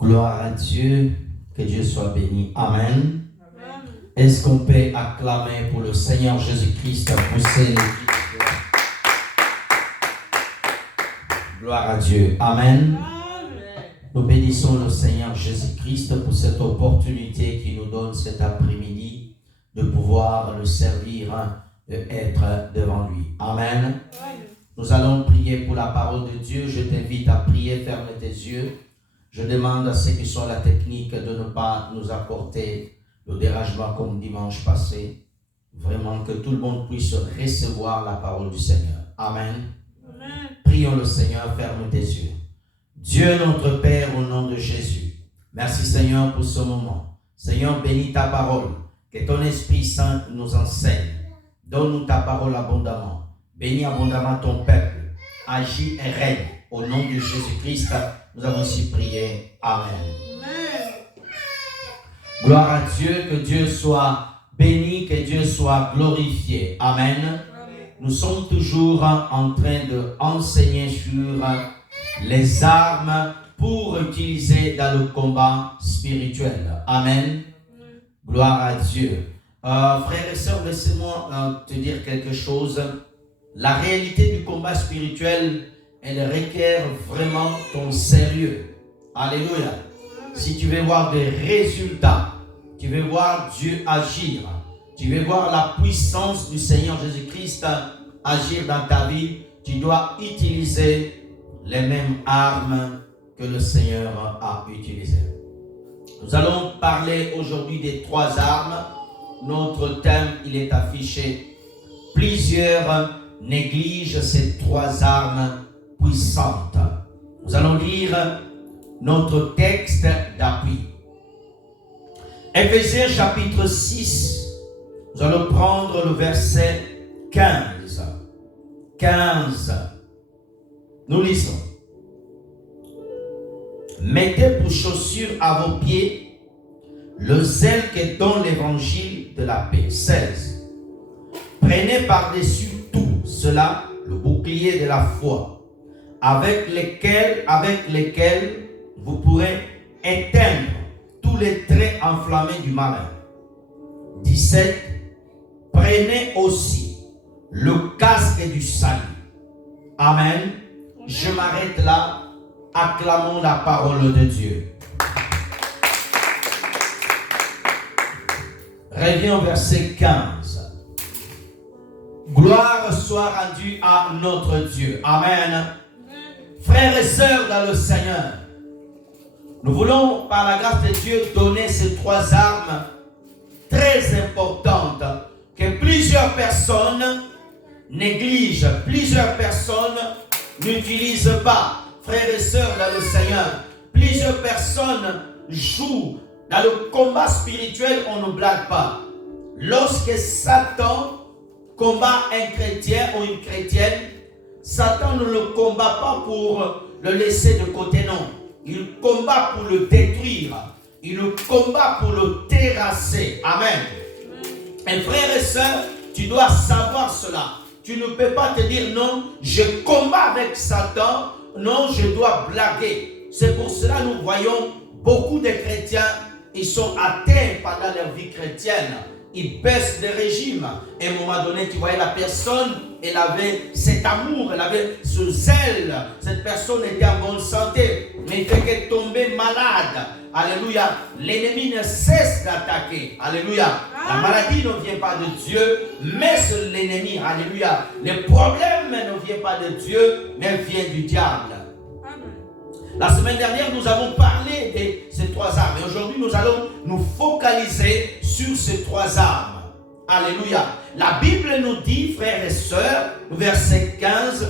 Gloire à Dieu, que Dieu soit béni. Amen. Est-ce qu'on peut acclamer pour le Seigneur Jésus-Christ, pousser les cris? Gloire à Dieu. Amen. Nous bénissons le Seigneur Jésus-Christ pour cette opportunité qu'il nous donne cet après-midi de pouvoir le servir, d'être devant lui. Amen. Nous allons prier pour la parole de Dieu. Je t'invite à prier, ferme tes yeux. Je demande à ceux qui sont la technique de ne pas nous apporter le dérangement comme dimanche passé. Vraiment que tout le monde puisse recevoir la parole du Seigneur. Amen. Amen. Prions le Seigneur, ferme tes yeux. Dieu notre Père, au nom de Jésus, merci Seigneur pour ce moment. Seigneur, bénis ta parole, que ton Esprit Saint nous enseigne. Donne-nous ta parole abondamment. Bénis abondamment ton peuple. Agis et règne. Au nom de Jésus-Christ, nous avons aussi prié. Amen. Amen. Gloire à Dieu, que Dieu soit béni, que Dieu soit glorifié. Amen. Amen. Nous sommes toujours en train d'enseigner sur les armes pour utiliser dans le combat spirituel. Amen. Gloire à Dieu. Frères et sœurs, laissez-moi te dire quelque chose. La réalité du combat spirituel, elle requiert vraiment ton sérieux. Alléluia. Si tu veux voir des résultats, tu veux voir Dieu agir, tu veux voir la puissance du Seigneur Jésus-Christ agir dans ta vie, tu dois utiliser les mêmes armes que le Seigneur a utilisées. Nous allons parler aujourd'hui des 3 armes. Notre thème, il est affiché. Plusieurs négligent ces 3 armes puissantes. Nous allons lire notre texte d'appui. Éphésiens chapitre 6, nous allons prendre le verset 15. 15. Nous lisons. Mettez pour chaussure à vos pieds le zèle que donne l'évangile de la paix. 16. Prenez par-dessus tout cela le bouclier de la foi, avec lesquels vous pourrez éteindre tous les traits enflammés du malin. 17. Prenez aussi le casque du salut. Amen. Je m'arrête là. Acclamons la parole de Dieu. Reviens au verset 15. Gloire soit rendue à notre Dieu. Amen. Frères et sœurs dans le Seigneur, nous voulons par la grâce de Dieu donner ces 3 armes très importantes que plusieurs personnes négligent, plusieurs personnes n'utilisent pas. Frères et sœurs dans le Seigneur, plusieurs personnes jouent dans le combat spirituel, on ne blague pas. Lorsque Satan combat un chrétien ou une chrétienne, Satan ne le combat pas pour le laisser de côté, non. Il combat pour le détruire. Il le combat pour le terrasser. Amen. Et frères et sœurs, tu dois savoir cela. Tu ne peux pas te dire non, je combats avec Satan. Non, je dois blaguer. C'est pour cela que nous voyons beaucoup de chrétiens, ils sont atteints pendant leur vie chrétienne. Ils baissent de régime. Et à un moment donné, tu voyais la personne, elle avait cet amour, elle avait ce zèle. Cette personne était en bonne santé. Mais il fait qu'elle tombait malade. Alléluia. L'ennemi ne cesse d'attaquer. Alléluia. La maladie ne vient pas de Dieu, mais c'est l'ennemi. Alléluia. Le problème ne vient pas de Dieu, mais vient du diable. La semaine dernière, nous avons parlé de ces 3 armes. Et aujourd'hui, nous allons nous focaliser sur ces 3 armes. Alléluia. La Bible nous dit, frères et sœurs, verset 15,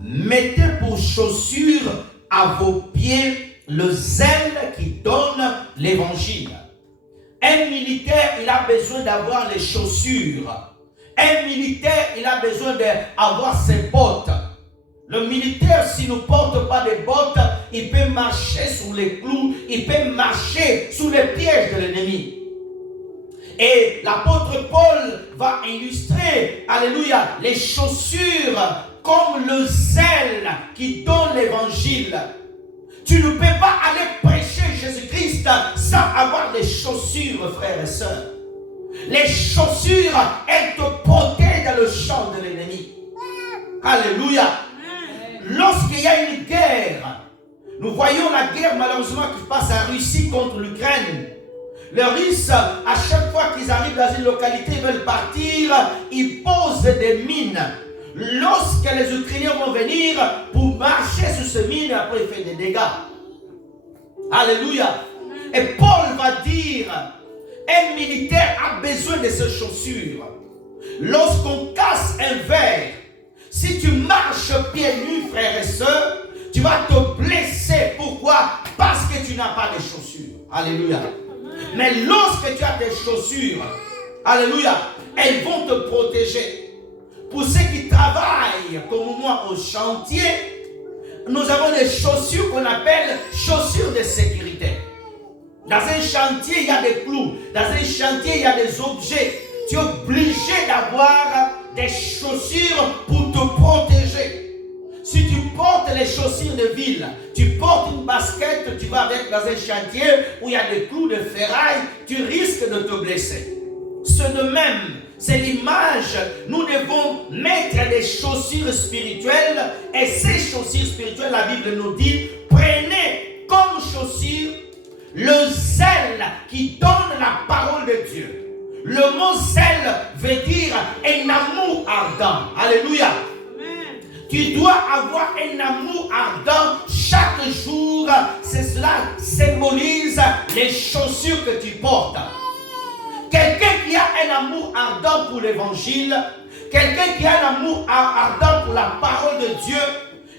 mettez pour chaussure à vos pieds le zèle qui donne l'évangile. Un militaire, il a besoin d'avoir les chaussures. Un militaire, il a besoin d'avoir ses bottes. Le militaire, s'il ne porte pas de bottes, il peut marcher sur les clous, il peut marcher sous les pièges de l'ennemi. Et l'apôtre Paul va illustrer, alléluia, les chaussures comme le zèle qui donne l'évangile. Tu ne peux pas aller prêcher Christ sans avoir des chaussures, frères et sœurs. Les chaussures, elles te protègent dans le champ de l'ennemi. Alléluia. Lorsqu'il y a une guerre, nous voyons la guerre malheureusement qui passe en Russie contre l'Ukraine. Les Russes, à chaque fois qu'ils arrivent dans une localité, ils veulent partir, ils posent des mines. Lorsque les Ukrainiens vont venir pour marcher sur ces mines, après ils font des dégâts. Alléluia. Et Paul va dire, un militaire a besoin de ses chaussures. Lorsqu'on casse un verre, si tu marches pieds nus, frères et sœurs, tu vas te blesser. Pourquoi? Parce que tu n'as pas de chaussures. Alléluia. Mais lorsque tu as des chaussures, alléluia, elles vont te protéger. Pour ceux qui travaillent comme moi au chantier, nous avons des chaussures qu'on appelle chaussures de sécurité. Dans un chantier, il y a des clous. Dans un chantier, il y a des objets. Tu es obligé d'avoir des chaussures pour te protéger. Si tu portes les chaussures de ville, tu portes une basket, tu vas avec dans un chantier où il y a des clous de ferraille, tu risques de te blesser. Ce de même, c'est l'image. Nous devons mettre des chaussures spirituelles. Et ces chaussures spirituelles, la Bible nous dit, prenez comme chaussure le zèle qui donne la parole de Dieu. Le mot zèle veut dire un amour ardent. Alléluia. Amen. Tu dois avoir un amour ardent chaque jour. Cela symbolise les chaussures que tu portes. Quelqu'un qui a un amour ardent pour l'évangile, quelqu'un qui a un amour ardent pour la parole de Dieu,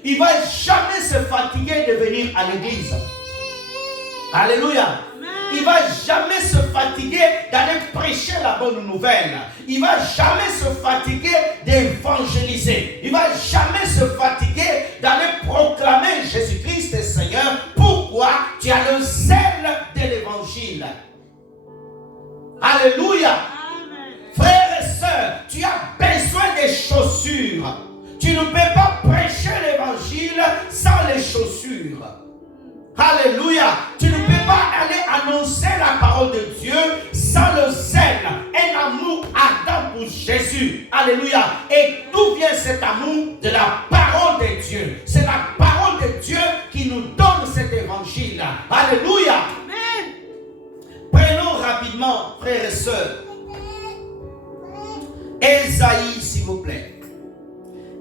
il ne va jamais se fatiguer de venir à l'église. Alléluia. Il ne va jamais se fatiguer d'aller prêcher la bonne nouvelle. Il ne va jamais se fatiguer d'évangéliser. Il ne va jamais se fatiguer d'aller proclamer Jésus-Christ est Seigneur. Pourquoi? Tu as le zèle de l'évangile. Alléluia. Amen. Frères et sœurs, tu as besoin des chaussures. Tu ne peux pas prêcher l'évangile sans les chaussures. Alléluia. Tu ne peux pas aller annoncer la parole de Dieu sans le zèle, un amour ardent pour Jésus. Alléluia. Et d'où vient cet amour? De la parole de Dieu. C'est la parole de Dieu qui nous donne cet évangile. Alléluia. Amen. Prenons rapidement, frères et sœurs, Ésaïe, s'il vous plaît.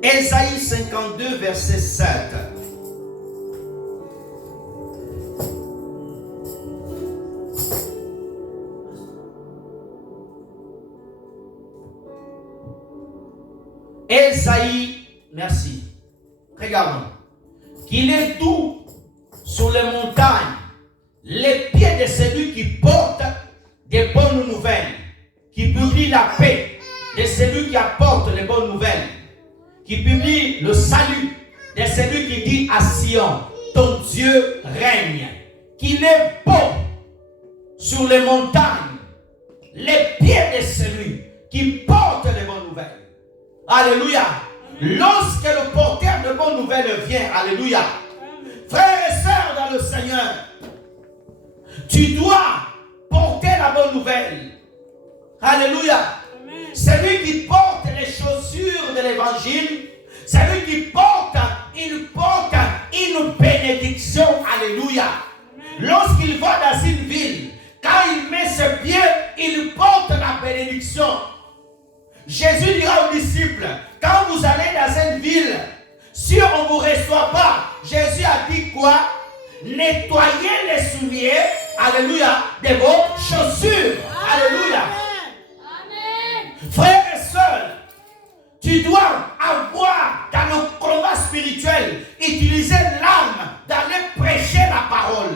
Ésaïe 52, verset 7. Ésaïe, merci. Regardons. Qu'il est doux sur les montagnes, les pieds de celui qui porte des bonnes nouvelles, qui publie la paix, de celui qui apporte les bonnes nouvelles, qui publie le salut, de celui qui dit à Sion, ton Dieu règne. Qu'il est beau sur les montagnes, les pieds de celui qui porte les bonnes nouvelles. Alléluia. Lorsque le porteur de bonnes nouvelles vient, alléluia. Frères et sœurs dans le Seigneur, tu dois porter la bonne nouvelle. Alléluia. Celui qui porte les chaussures de l'évangile, celui qui porte une bénédiction. Alléluia. Lorsqu'il va dans une ville, quand il met ses pieds, il porte la bénédiction. Jésus dira aux disciples, quand vous allez dans une ville, si on ne vous reçoit pas, Jésus a dit quoi? Nettoyez les souliers, alléluia, de vos chaussures. Alléluia. Amen. Frères et sœurs, tu dois avoir dans le combat spirituel, utiliser l'âme d'aller prêcher la parole.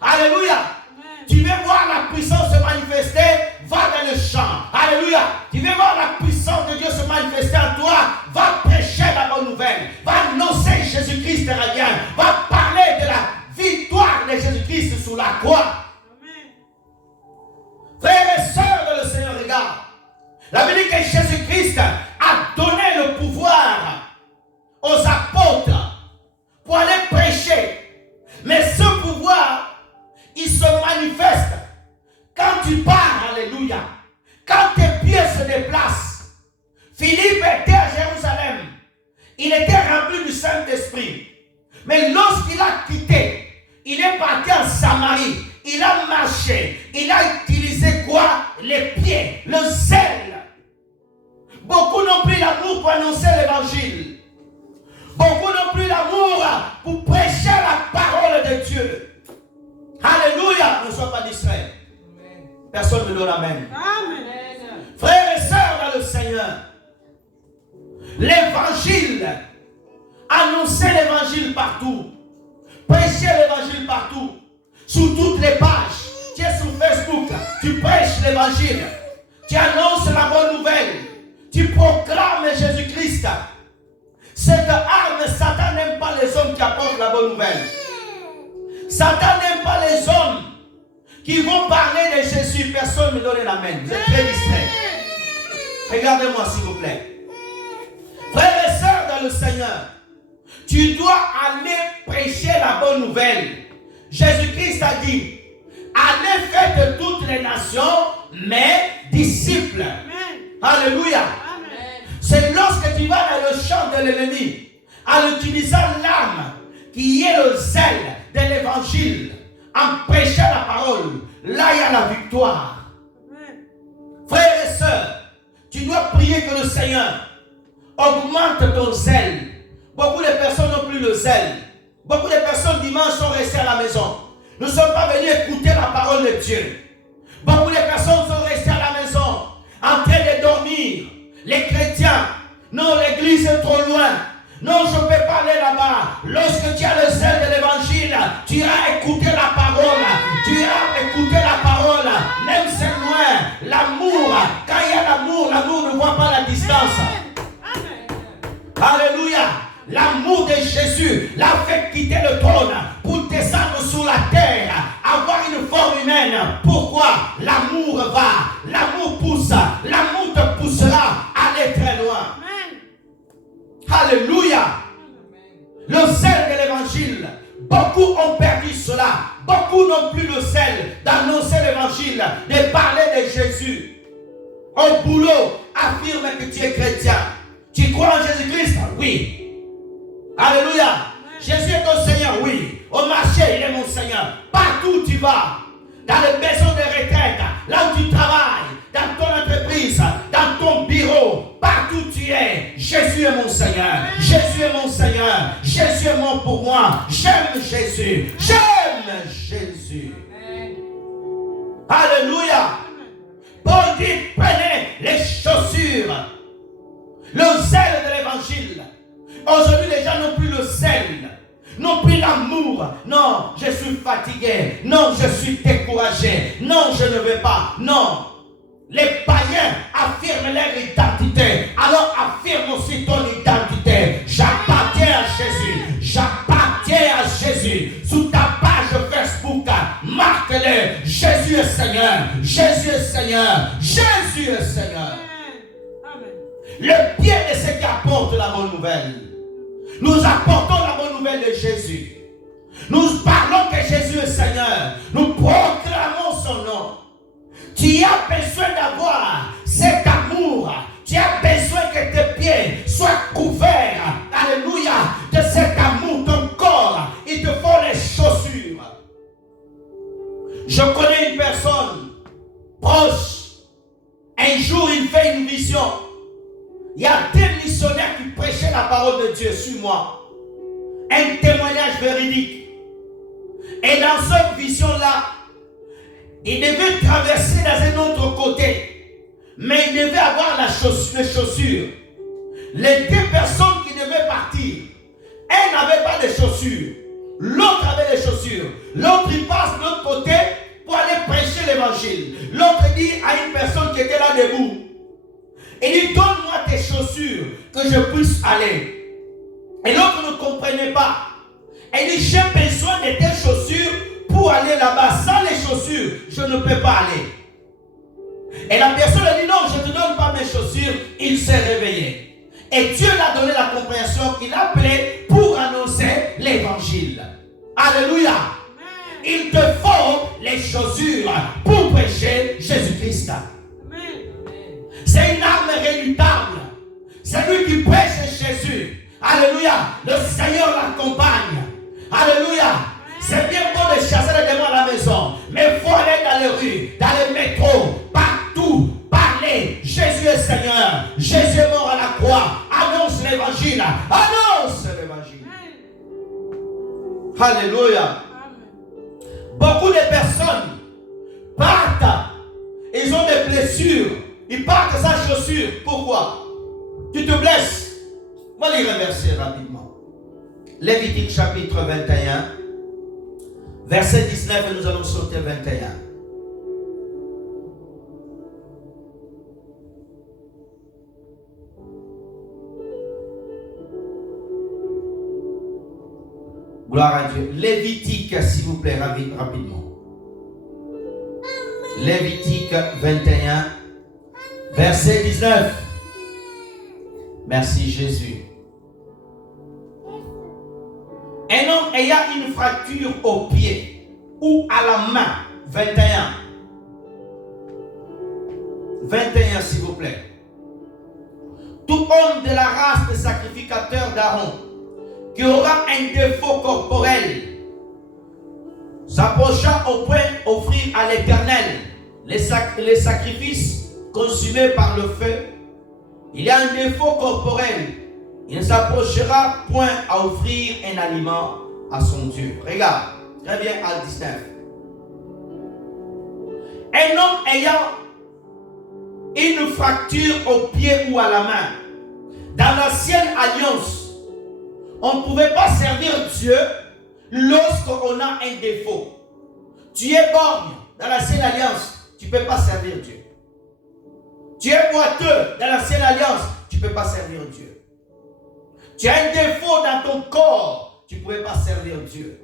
Alléluia. Amen. Tu veux voir la puissance se manifester, va dans le champ. Alléluia. Tu veux voir la puissance de Dieu se manifester en toi, va prêcher la bonne nouvelle. Va annoncer Jésus-Christ revient. Va parler de la victoire de Jésus-Christ sous la croix. Amen. Frères et sœurs de le Seigneur, regarde. La Bible dit que Jésus-Christ a donné le pouvoir aux apôtres pour Philippe était à Jérusalem. Il était rempli du Saint-Esprit. Mais lorsqu'il a quitté, il est parti en Samarie. Il a marché. Il a utilisé quoi? Les pieds, le zèle. Beaucoup n'ont plus l'amour pour annoncer l'évangile. Beaucoup n'ont plus l'amour pour prêcher la parole de Dieu. Alléluia. Ne sois pas distrait. Personne ne donne amen. Amen. Frères et sœurs dans le Seigneur, l'évangile, annoncez l'évangile partout. Prêchez l'évangile partout. Sur toutes les pages. Tu es sur Facebook, tu prêches l'évangile. Tu annonces la bonne nouvelle. Tu proclames Jésus-Christ. Cette arme, Satan n'aime pas les hommes qui apportent la bonne nouvelle. Satan n'aime pas les hommes qui vont parler de Jésus. Personne ne me donne l'amen. Vous êtes très distrait. Regardez-moi s'il vous plaît. Frères et sœurs dans le Seigneur, tu dois aller prêcher la bonne nouvelle. Jésus-Christ a dit, allez faire de toutes les nations mes disciples. Amen. Alléluia. Amen. C'est lorsque tu vas dans le champ de l'ennemi, en utilisant l'âme qui est le zèle de l'évangile, en prêchant la parole, là il y a la victoire. Amen. Frères et sœurs, tu dois prier que le Seigneur augmente ton zèle. Beaucoup de personnes n'ont plus le zèle. Beaucoup de personnes dimanche sont restées à la maison. Nous ne sommes pas venus écouter la parole de Dieu. Beaucoup de personnes sont restées à la maison, en train de dormir. Les chrétiens, non, l'église est trop loin. Non, je ne peux pas aller là-bas. Lorsque tu as le zèle de l'évangile, tu iras écouter la parole. Tu iras écouter la parole. Même c'est loin. L'amour, quand il y a l'amour, l'amour ne voit pas la distance. Alléluia. L'amour de Jésus l'a fait quitter le trône pour descendre sur la terre, avoir une forme humaine. Pourquoi? L'amour va, l'amour pousse, l'amour te poussera à aller très loin. Amen. Alléluia. Le zèle de l'évangile, beaucoup ont perdu cela. Beaucoup n'ont plus le zèle d'annoncer l'évangile, de parler de Jésus. Au boulot, affirme que tu es chrétien. Tu crois en Jésus-Christ? Oui. Alléluia. Amen. Jésus est ton Seigneur, oui. Au marché, il est mon Seigneur. Partout où tu vas, dans les maisons de retraite, là où tu travailles, dans ton entreprise, dans ton bureau, partout où tu es, Jésus est mon Seigneur. Amen. Jésus est mon Seigneur. Jésus est mon pour moi. J'aime Jésus. J'aime Jésus. Amen. Alléluia. Amen. Paul dit, prenez les chaussures. Le zèle de l'évangile. Aujourd'hui, les gens n'ont plus le zèle, n'ont plus l'amour. Non, je suis fatigué. Non, je suis découragé. Non, je ne vais pas. Non. Les païens affirment leur identité. Alors affirme aussi ton identité. J'appartiens à Jésus. J'appartiens à Jésus. Sous ta page Facebook, marque-le. Jésus est Seigneur. Jésus est Seigneur. Jésus est Seigneur. Amen. Le pied de ceux qui apportent la bonne nouvelle. Nous apportons la bonne nouvelle de Jésus. Nous parlons que Jésus est Seigneur. Nous proclamons son nom. Tu as besoin d'avoir cet amour. Tu as besoin que tes pieds soient couverts. Alléluia. De cet amour, ton corps. Il te faut les chaussures. Je connais une personne proche. Un jour, il fait une vision. Il y a des missionnaires qui prêchaient la parole de Dieu sur moi. Un témoignage véridique. Et dans cette vision-là, il devait traverser dans un autre côté. Mais il devait avoir les chaussures. Les deux personnes qui devaient partir, elle n'avait pas de chaussures. L'autre avait les chaussures. L'autre, il passe de l'autre côté pour aller prêcher l'évangile. L'autre dit à une personne qui était là debout, il dit, donne-moi tes chaussures que je puisse aller. Et l'autre ne comprenait pas. Il dit, j'ai besoin de tes chaussures pour aller là-bas. Sans les chaussures, je ne peux pas aller. Et la personne a dit, non, je ne te donne pas mes chaussures. Il s'est réveillé. Et Dieu l'a donné la compréhension qu'il appelait pour annoncer l'évangile. Alléluia. Il te faut les chaussures pour prêcher Jésus-Christ. C'est une arme redoutable. C'est lui qui prêche Jésus. Alléluia. Le Seigneur l'accompagne. Alléluia. C'est bien beau de chasser les démons à la maison, mais il faut aller dans les rues, dans les métros, partout, parler. Jésus est Seigneur. Jésus est mort à la croix. Annonce l'évangile. Annonce l'évangile. Alléluia. Beaucoup de personnes partent. Ils ont des blessures. Ils partent sans chaussures. Pourquoi? Tu te blesses. On va lire un verset rapidement. Lévitique chapitre 21. Verset 19, et nous allons sauter 21. Gloire à Dieu. Lévitique, s'il vous plaît, rapidement. Lévitique 21, verset 19. Merci Jésus. Un homme ayant une fracture au pied ou à la main, 21. 21 s'il vous plaît. Tout homme de la race des sacrificateurs d'Aaron qui aura un défaut corporel s'approchant au point d'offrir à l'Éternel les sacrifices consumés par le feu, il y a un défaut corporel. Il ne s'approchera point à offrir un aliment à son Dieu. Regarde, très bien à 19. Un homme ayant une fracture au pied ou à la main, dans l'ancienne alliance, on ne pouvait pas servir Dieu lorsqu'on a un défaut. Tu es borgne dans l'ancienne alliance, tu ne peux pas servir Dieu. Tu es boiteux dans l'ancienne alliance, tu ne peux pas servir Dieu. Tu as un défaut dans ton corps, tu ne pouvais pas servir Dieu.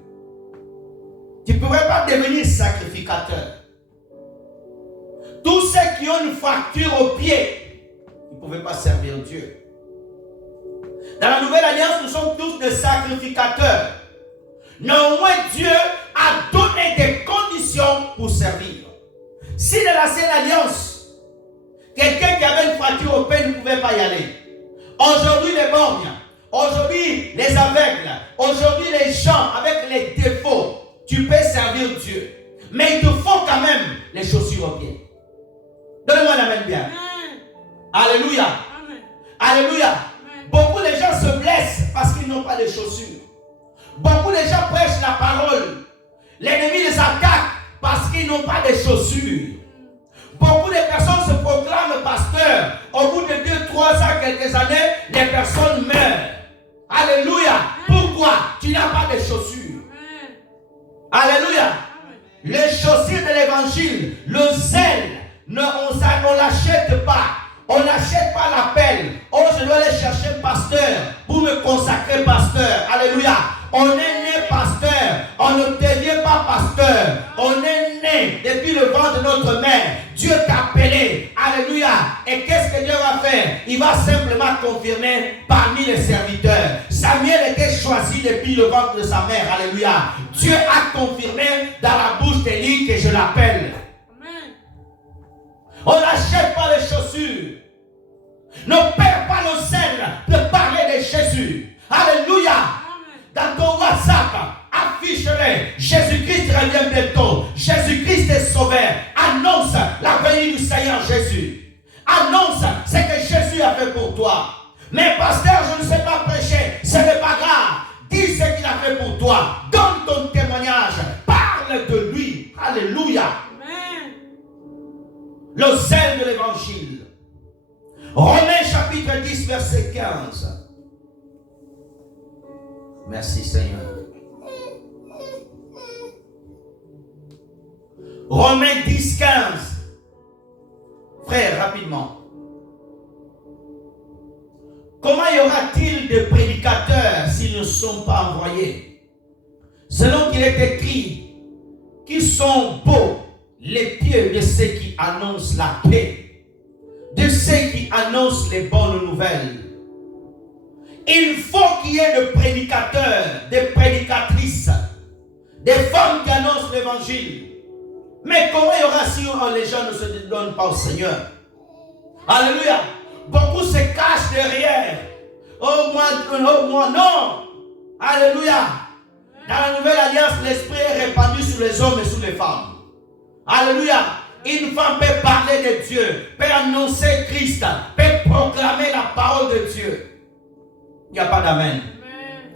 Tu ne pouvais pas devenir sacrificateur. Tous ceux qui ont une fracture au pied, ils ne pouvaient pas servir Dieu. Dans la nouvelle alliance, nous sommes tous des sacrificateurs. Néanmoins, Dieu a donné des conditions pour servir. Si dans l'ancienne alliance, quelqu'un qui avait une fracture au pied ne pouvait pas y aller. Aujourd'hui, les borgnes, aujourd'hui, les aveugles, aujourd'hui, les gens avec les défauts, tu peux servir Dieu. Mais il te faut quand même les chaussures aux pieds. Donnez-moi la main bien. Alléluia. Amen. Alléluia. Amen. Beaucoup de gens se blessent parce qu'ils n'ont pas de chaussures. Beaucoup de gens prêchent la parole. L'ennemi les attaque parce qu'ils n'ont pas de chaussures. Beaucoup de personnes se proclament pasteurs. Au bout de 2, 3 ans, quelques années, les personnes meurent. Alléluia. Pourquoi? Tu n'as pas de chaussures. Alléluia. Les chaussures de l'évangile, le zèle, on ne l'achète pas. On n'achète pas l'appel. Oh, je dois aller chercher un pasteur pour me consacrer pasteur. Alléluia. On est né pasteur. On ne devient pas pasteur. On est né depuis le ventre de notre mère. Dieu t'a appelé. Alléluia. Et qu'est-ce que Dieu va faire? Il va simplement confirmer parmi les serviteurs. Samuel était choisi depuis le ventre de sa mère. Alléluia. Dieu a confirmé dans la bouche d'Élie que je l'appelle. On n'achète pas les chaussures. Ne perds pas le zèle de parler de Jésus. Alléluia. Dans ton WhatsApp, affiche-les. Jésus-Christ revient bientôt. Jésus-Christ est sauveur. Annonce la venue du Seigneur Jésus. Annonce ce que Jésus a fait pour toi. Mais pasteur, je ne sais pas prêcher. Ce n'est pas grave. Dis ce qu'il a fait pour toi. Donne ton témoignage. Parle de lui. Alléluia. Amen. Le zèle de l'évangile. Romains chapitre 10 verset 15. Merci Seigneur. Romains 10, 15. Frère, rapidement. Comment y aura-t-il de prédicateurs s'ils ne sont pas envoyés? Selon qu'il est écrit, qui sont beaux les pieds de ceux qui annoncent la paix, de ceux qui annoncent les bonnes nouvelles. Il faut qu'il y ait des prédicateurs, des prédicatrices, des femmes qui annoncent l'évangile. Mais comment il y aura si les gens ne se donnent pas au Seigneur? Alléluia. Beaucoup se cachent derrière. Oh moi, non. Alléluia. Dans la nouvelle alliance, l'esprit est répandu sur les hommes et sur les femmes. Alléluia. Une femme peut parler de Dieu, peut annoncer Christ, peut proclamer la parole de Dieu. Il n'y a pas d'amen.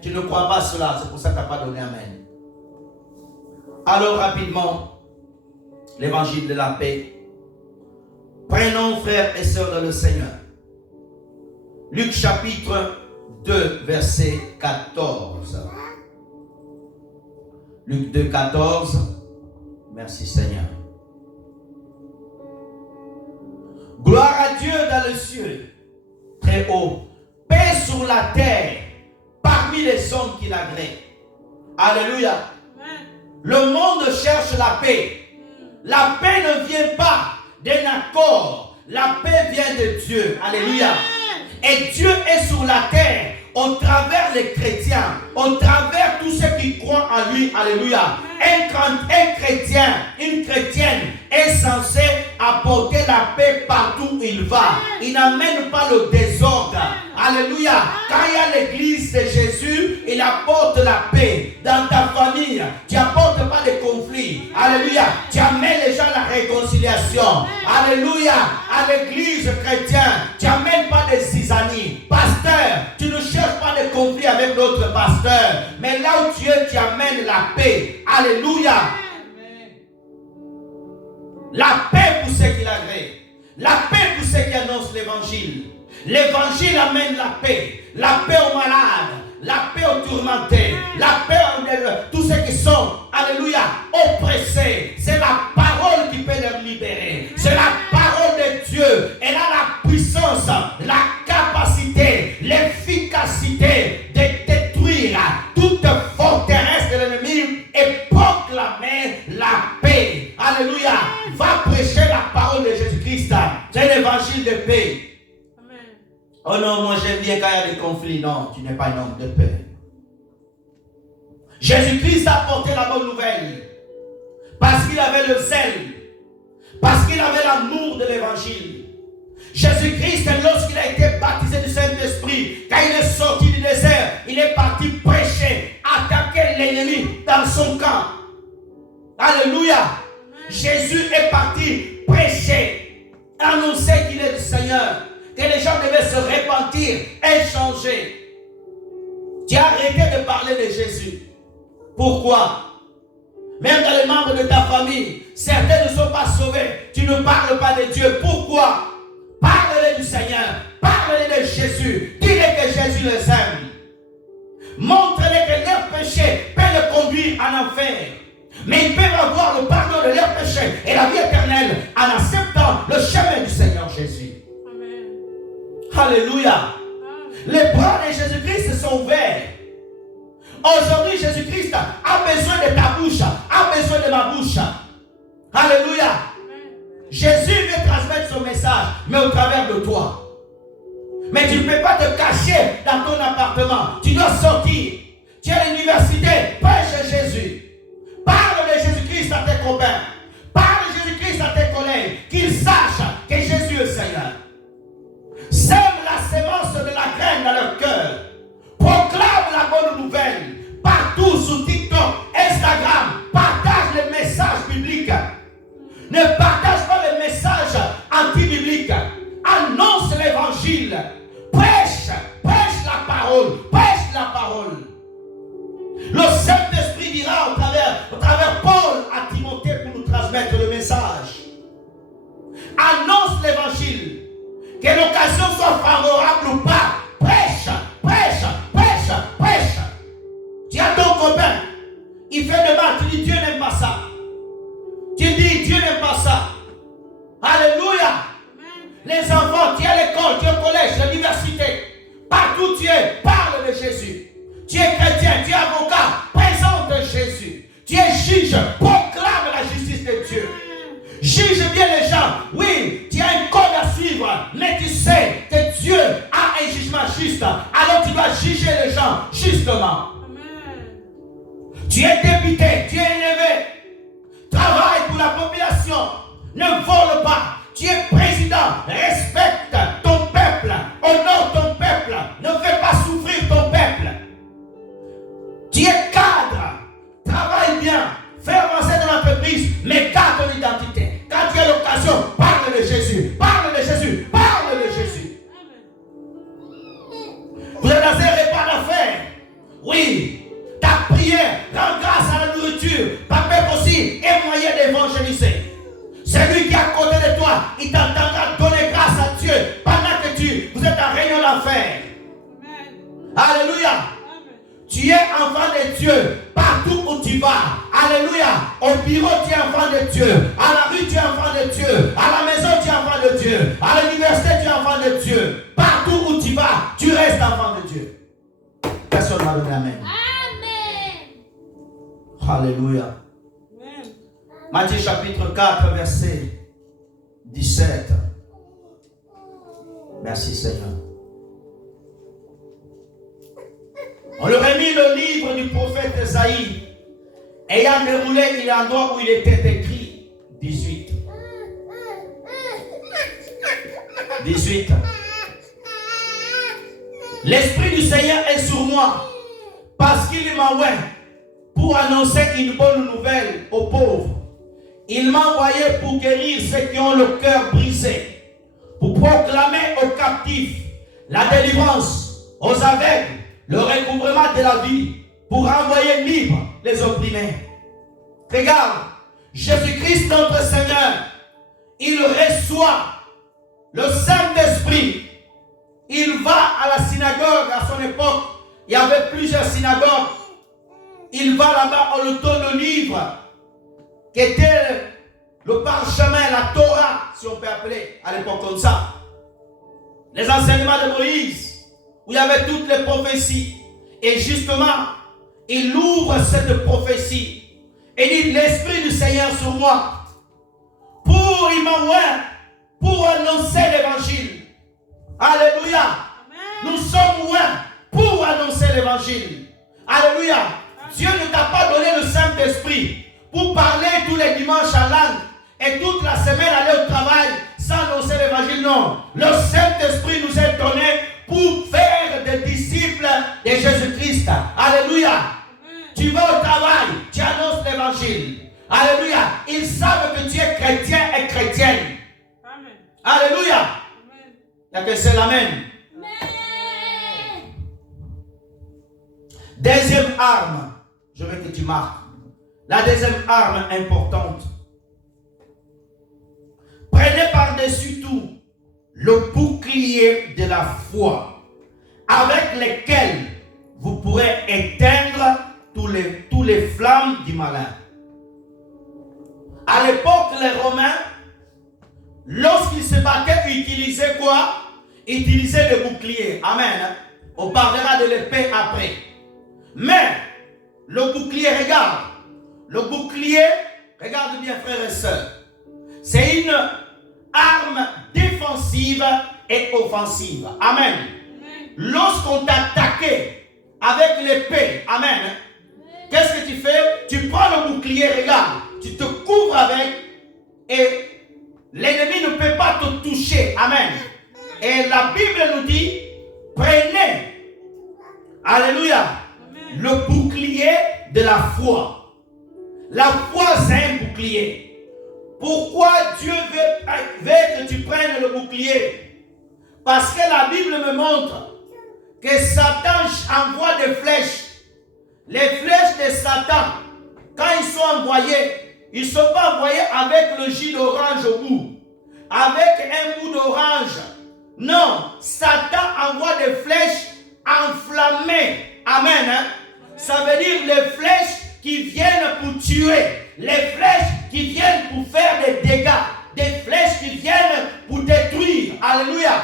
Tu ne crois pas cela, c'est pour ça que tu n'as pas donné amen. Alors rapidement, l'évangile de la paix. Prenons frères et sœurs dans le Seigneur. Luc chapitre 2, verset 14. Luc 2, 14. Merci Seigneur. Gloire à Dieu dans les cieux, très haut. Paix sur la terre, parmi les hommes qui l'agréent. Alléluia. Le monde cherche la paix. La paix ne vient pas d'un accord. La paix vient de Dieu. Alléluia. Et Dieu est sur la terre au travers les chrétiens, au travers tous ceux qui croient en lui. Alléluia. Un chrétien, une chrétienne est censé apporter la paix partout où il va. Il n'amène pas le désordre. Alléluia. Quand il y a l'église de Jésus, il apporte la paix. Dans ta famille, tu n'apportes pas de conflits. Alléluia. Tu amènes les gens à la réconciliation. Alléluia. À l'église chrétienne, tu n'amènes pas de zizanie. Pasteur, tu ne cherches pas de conflit avec l'autre pasteur. Mais là où tu es, tu amènes la paix. Alléluia. La paix pour ceux qui l'agréent. La paix pour ceux qui annoncent l'évangile. L'évangile amène la paix. La paix aux malades. La paix aux tourmentés. La paix à tous ceux qui sont, alléluia, oppressés. C'est la parole qui peut les libérer. C'est la parole de Dieu. Elle a la puissance, la capacité, l'efficacité de détruire toute forteresse de l'ennemi et proclamer la paix. Alléluia. Va prêcher la parole de Jésus-Christ. C'est l'évangile de paix. Amen. Oh non, moi j'aime bien quand il y a des conflits. Non, tu n'es pas un homme de paix. Jésus-Christ a porté la bonne nouvelle parce qu'il avait le zèle, parce qu'il avait l'amour de l'évangile. Jésus-Christ, lorsqu'il a été baptisé du Saint-Esprit, quand il est sorti du désert, il est parti prêcher, attaquer l'ennemi dans son camp. Alléluia. Jésus est parti prêcher, annoncer qu'il est le Seigneur, que les gens devaient se repentir et changer. Tu as arrêté de parler de Jésus. Pourquoi? Même dans les membres de ta famille, certains ne sont pas sauvés. Tu ne parles pas de Dieu. Pourquoi? Parle-les du Seigneur. Parle-les de Jésus. Dis-les que Jésus les aime. Montre-les que leur péché peut les conduire en enfer. Mais ils peuvent avoir le pardon de leurs péchés et la vie éternelle en acceptant le chemin du Seigneur Jésus. Amen. Alléluia. Amen. Les bras de Jésus-Christ sont ouverts. Aujourd'hui, Jésus-Christ a besoin de ta bouche, a besoin de ma bouche. Alléluia. Amen. Jésus veut transmettre son message, mais au travers de toi. Mais tu ne peux pas te cacher dans ton appartement. Tu dois sortir. Tu es à l'université, prêche Jésus. Parle de Jésus-Christ à tes copains. Parle de Jésus-Christ à tes collègues. Qu'ils sachent que Jésus est Seigneur. Sème la sémence de la graine dans leur cœur. Proclame la bonne nouvelle. Partout sur TikTok, Instagram. Partage les messages bibliques. Ne partage pas les messages anti-bibliques. Annonce l'évangile. Prêche la parole. Prêche la parole. Le Saint-Esprit dira au travers Paul à Timothée pour nous transmettre le message. Annonce l'évangile. Que l'occasion soit favorable ou pas. Prêche. Tu as ton copain. Il fait de mal. Tu dis Dieu n'aime pas ça. Tu dis Dieu n'aime pas ça. Alléluia. Les enfants, tu es à l'école, tu es au collège, à l'université. Partout tu es, parle de Jésus. Tu es chrétien, tu es avocat, présente Jésus. Tu es juge, proclame la justice de Dieu. Juge bien les gens. Oui, tu as un code à suivre, mais tu sais que Dieu a un jugement juste. Alors tu dois juger les gens justement. Amen. Tu es député, tu es élevé. Travaille pour la population. Ne vole pas. Tu es président, respecte ton peuple. de Dieu. Partout où tu vas. Alléluia. Au bureau, tu es enfant de Dieu. À la rue, tu es enfant de Dieu. À la maison, tu es enfant de Dieu. À l'université, tu es enfant de Dieu. Partout où tu vas, tu restes enfant de Dieu. Personne m'a donné amen. Alléluia. Matthieu chapitre 4, verset 17. Merci Seigneur. On leur a mis le livre du prophète Esaïe. Ayant déroulé, il y a un endroit où il était écrit 18. 18. L'Esprit du Seigneur est sur moi parce qu'il m'a envoyé pour annoncer une bonne nouvelle aux pauvres. Il m'a envoyé pour guérir ceux qui ont le cœur brisé, pour proclamer aux captifs la délivrance, aux aveugles le recouvrement de la vie, pour renvoyer libres les opprimés. Regarde, Jésus-Christ notre Seigneur, il reçoit le Saint-Esprit. Il va à la synagogue à son époque. Il y avait plusieurs synagogues. Il va là-bas, on lui donne le livre qui était le parchemin, la Torah, si on peut appeler à l'époque comme ça. Les enseignements de Moïse, où il y avait toutes les prophéties. Et justement, il ouvre cette prophétie et dit, l'Esprit du Seigneur sur moi, pour il m'envoie, pour annoncer l'évangile. Alléluia. Amen. Nous sommes loin pour annoncer l'évangile. Alléluia. Amen. Dieu ne t'a pas donné le Saint-Esprit pour parler tous les dimanches à langue et toute la semaine aller au travail sans annoncer l'évangile. Non. Le Saint-Esprit nous est donné pour faire des disciples de Jésus-Christ. Alléluia. Amen. Tu vas au travail, tu annonces l'évangile. Alléluia. Ils savent que tu es chrétien et chrétienne. Amen. Alléluia. Amen. Il y a que c'est l'amen. Deuxième arme, je veux que tu marques. La deuxième arme importante. Prenez par-dessus tout le bouclier de la foi, avec lequel vous pourrez éteindre tous les flammes du malin. À l'époque, les Romains, lorsqu'ils se battaient, ils utilisaient quoi? Ils utilisaient le bouclier. Amen. On parlera de l'épée après. Mais, le bouclier, regarde. Le bouclier, regarde bien frères et sœurs. C'est une arme défensive et offensive. Amen. Lorsqu'on t'attaquait avec l'épée, amen. Qu'est-ce que tu fais? Tu prends le bouclier, regarde. Tu te couvres avec et l'ennemi ne peut pas te toucher. Amen. Et la Bible nous dit, prenez, alléluia, amen, le bouclier de la foi. La foi, c'est un bouclier. Pourquoi Dieu veut que tu prennes le bouclier? Parce que la Bible me montre que Satan envoie des flèches. Les flèches de Satan, quand ils sont envoyés, ils ne sont pas envoyés avec le jus d'orange au bout, avec un bout d'orange. Non, Satan envoie des flèches enflammées. Amen. Hein? Ça veut dire les flèches qui viennent pour tuer, les flèches qui viennent pour faire des dégâts, des flèches qui viennent pour détruire. Alléluia.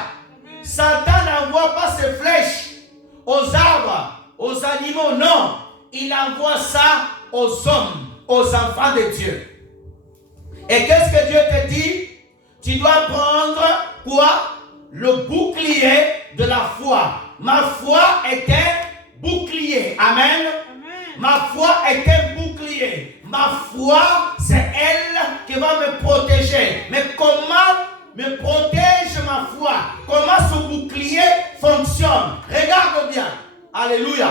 Satan n'envoie pas ces flèches aux arbres, aux animaux, non. Il envoie ça aux hommes, aux enfants de Dieu. Et qu'est-ce que Dieu te dit? Tu dois prendre quoi? Le bouclier de la foi. Ma foi est un bouclier. Amen. Ma foi est un bouclier. Ma foi, c'est elle qui va me protéger. Mais comment me protège ma foi? Comment ce bouclier fonctionne? Regarde bien. Alléluia.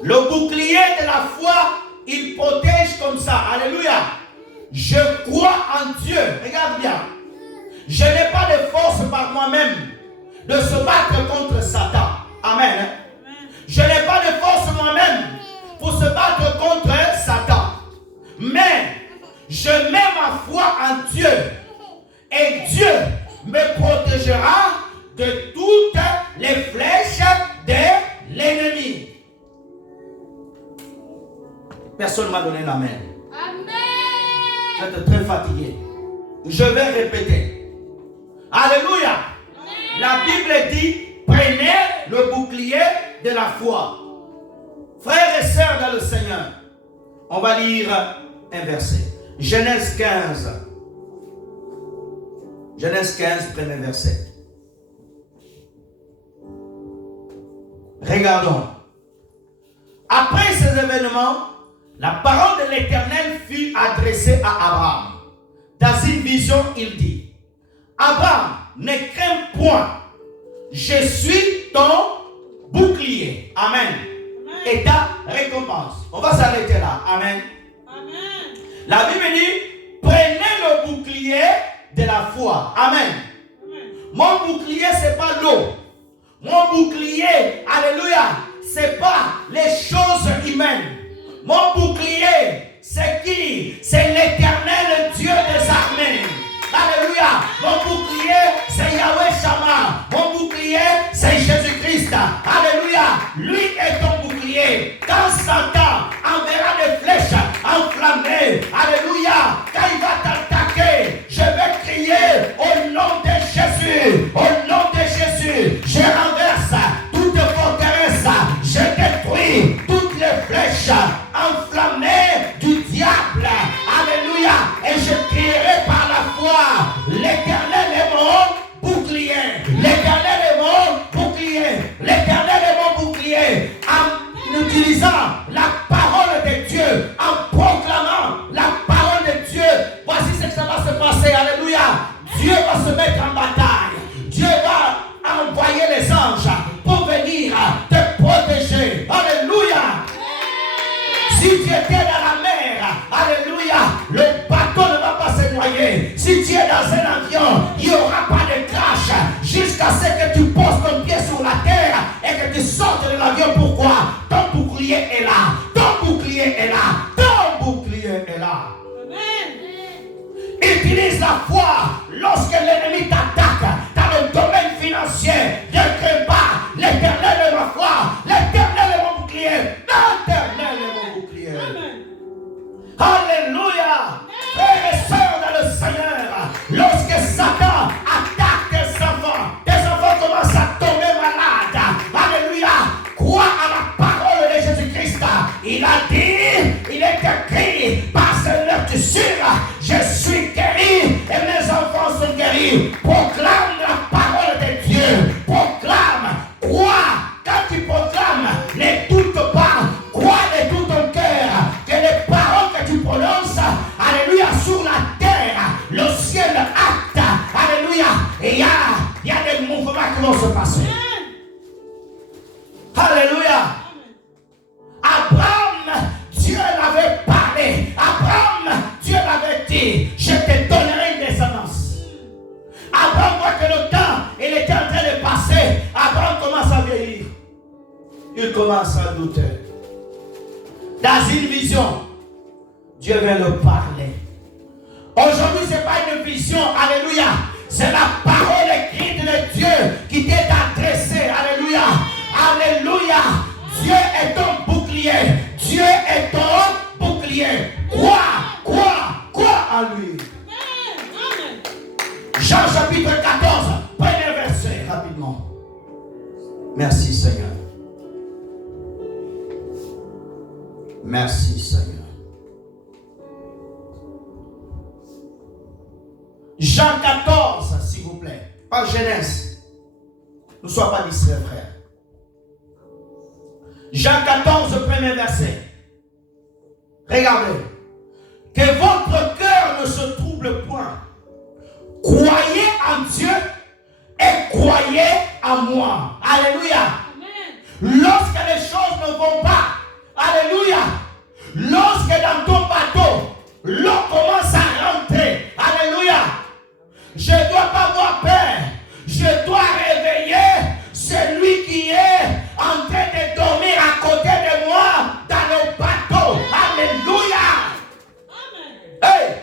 Le bouclier de la foi, il protège comme ça. Alléluia. Je crois en Dieu. Regarde bien. Je n'ai pas de force par moi-même de se battre contre Satan. Amen. Je n'ai pas de force moi-même pour se battre contre Satan. Mais je mets ma foi en Dieu. Et Dieu me protégera de toutes les flèches de l'ennemi. seulement donner l'amen. Amen. Vous êtes très fatigué. Je vais répéter. Alléluia. Amen. La Bible dit, prenez le bouclier de la foi. Frères et sœurs dans le Seigneur, on va lire un verset. Genèse 15. Genèse 15, premier verset. Regardons. Après ces événements, la parole de l'Éternel fut adressée à Abraham. Dans une vision, il dit, Abraham, ne crains point, je suis ton bouclier. Amen. Et ta récompense. On va s'arrêter là. Amen. Amen. La Bible dit, prenez le bouclier de la foi. Amen. Amen. Mon bouclier, ce n'est pas l'eau. Mon bouclier, alléluia, ce n'est pas les choses humaines. Mon bouclier, c'est qui? C'est l'Éternel Dieu des armées. Alléluia. Mon bouclier, c'est Yahweh Shammah. Mon bouclier, c'est Jésus-Christ. Alléluia. Lui est ton bouclier. Quand Satan enverra des flèches enflammées, alléluia, quand il va t'attaquer, je vais crier au nom de Jésus. Au nom de Jésus, je renverse toute forteresse. Je détruis toutes les flèches enflammées du diable. Alléluia. Et je crierai par la foi, l'Éternel est mon bouclier. L'Éternel est mon bouclier. L'Éternel est mon bouclier. En utilisant la parole de Dieu, en proclamant la parole de Dieu, voici ce que ça va se passer. Alléluia. Dieu va se mettre en bataille. Dieu va envoyer les anges pour venir te protéger. Alléluia. Si tu étais dans la mer, alléluia, le bateau ne va pas se noyer. Si tu es dans un avion, il n'y aura pas de crash jusqu'à ce que tu poses ton pied sur la terre et que tu sortes de l'avion. Pourquoi? Ton bouclier est là. Ton bouclier est là. Ton bouclier est là. Amen. Utilise la foi lorsque l'ennemi t'attaque dans le domaine financier. Ne crains pas. L'Éternel est ma foi. L'Éternel est mon bouclier. L'Éternel est mon bouclier. Amen. Alléluia. Frères et sœurs dans le Seigneur, lorsque Satan attaque tes enfants commencent à tomber malades. Alléluia. Crois à la parole de Jésus-Christ. Il a dit, il est écrit, par ses blessures, je suis guéri et mes enfants sont guéris. Proclame la parole de Dieu. Proclame. Crois. Quand tu proclames, ne doute pas. Crois de tout ton cœur que les paroles que tu prononces, alléluia, sur la terre, le ciel acte. Alléluia. Et il y a des mouvements qui vont se passer. Alléluia. Abraham, Dieu l'avait parlé. Abraham, Dieu l'avait dit, je te donnerai une descendance. Abraham voit que le temps, il était en train de passer. Abraham commence à vieillir. Il commence à douter. Dans une vision, Dieu vient le parler. Aujourd'hui, ce n'est pas une vision, alléluia. C'est la parole écrite de Dieu qui t'est adressée, alléluia. Alléluia. Dieu est ton bouclier. Dieu est ton bouclier. Crois en lui. Jean chapitre 14, premier verset, rapidement. Merci Seigneur. Merci Seigneur. Jean 14, s'il vous plaît. Pas Genèse. Ne sois pas distrait, frère. Jean 14, premier verset. Regardez. Que votre cœur ne se trouble point. Croyez en Dieu et croyez en moi. Alléluia. Amen. Lorsque les choses ne vont pas, alléluia. Lorsque dans ton bateau, l'eau commence à rentrer, alléluia. Je ne dois pas avoir peur. Je dois réveiller celui qui est en train de dormir à côté de moi dans le bateau. Alléluia. Amen. Hey,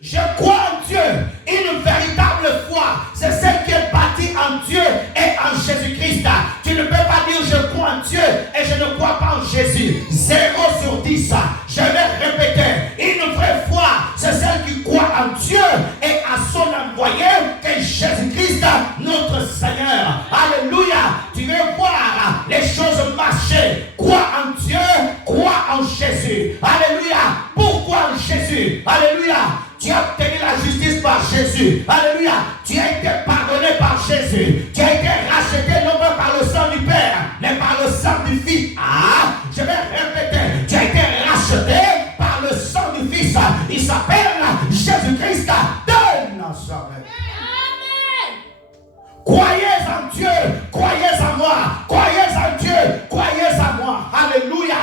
je crois en Dieu. Une véritable foi, c'est celle qui est bâtie en Dieu et en Jésus-Christ. Tu ne peux pas dire je crois en Dieu et je ne crois pas en Jésus. 0 sur 10. Je je vais répéter, une vraie foi, c'est celle qui croit en Dieu et à son envoyé, que Jésus-Christ, notre Seigneur. Alléluia. Tu veux voir les choses marcher. Crois en Dieu, crois en Jésus. Alléluia. Pourquoi en Jésus? Alléluia. Tu as obtenu la justice par Jésus. Alléluia. Tu as été pardonné par Jésus. Tu as été racheté non pas par le sang du Père, mais par le sang du Fils. Ah, je vais répéter. Tu as été racheté par le sang du Fils. Il s'appelle Jésus-Christ de Nazareth. Amen. Croyez en Dieu. Croyez en moi. Croyez en Dieu. Croyez en moi. Alléluia.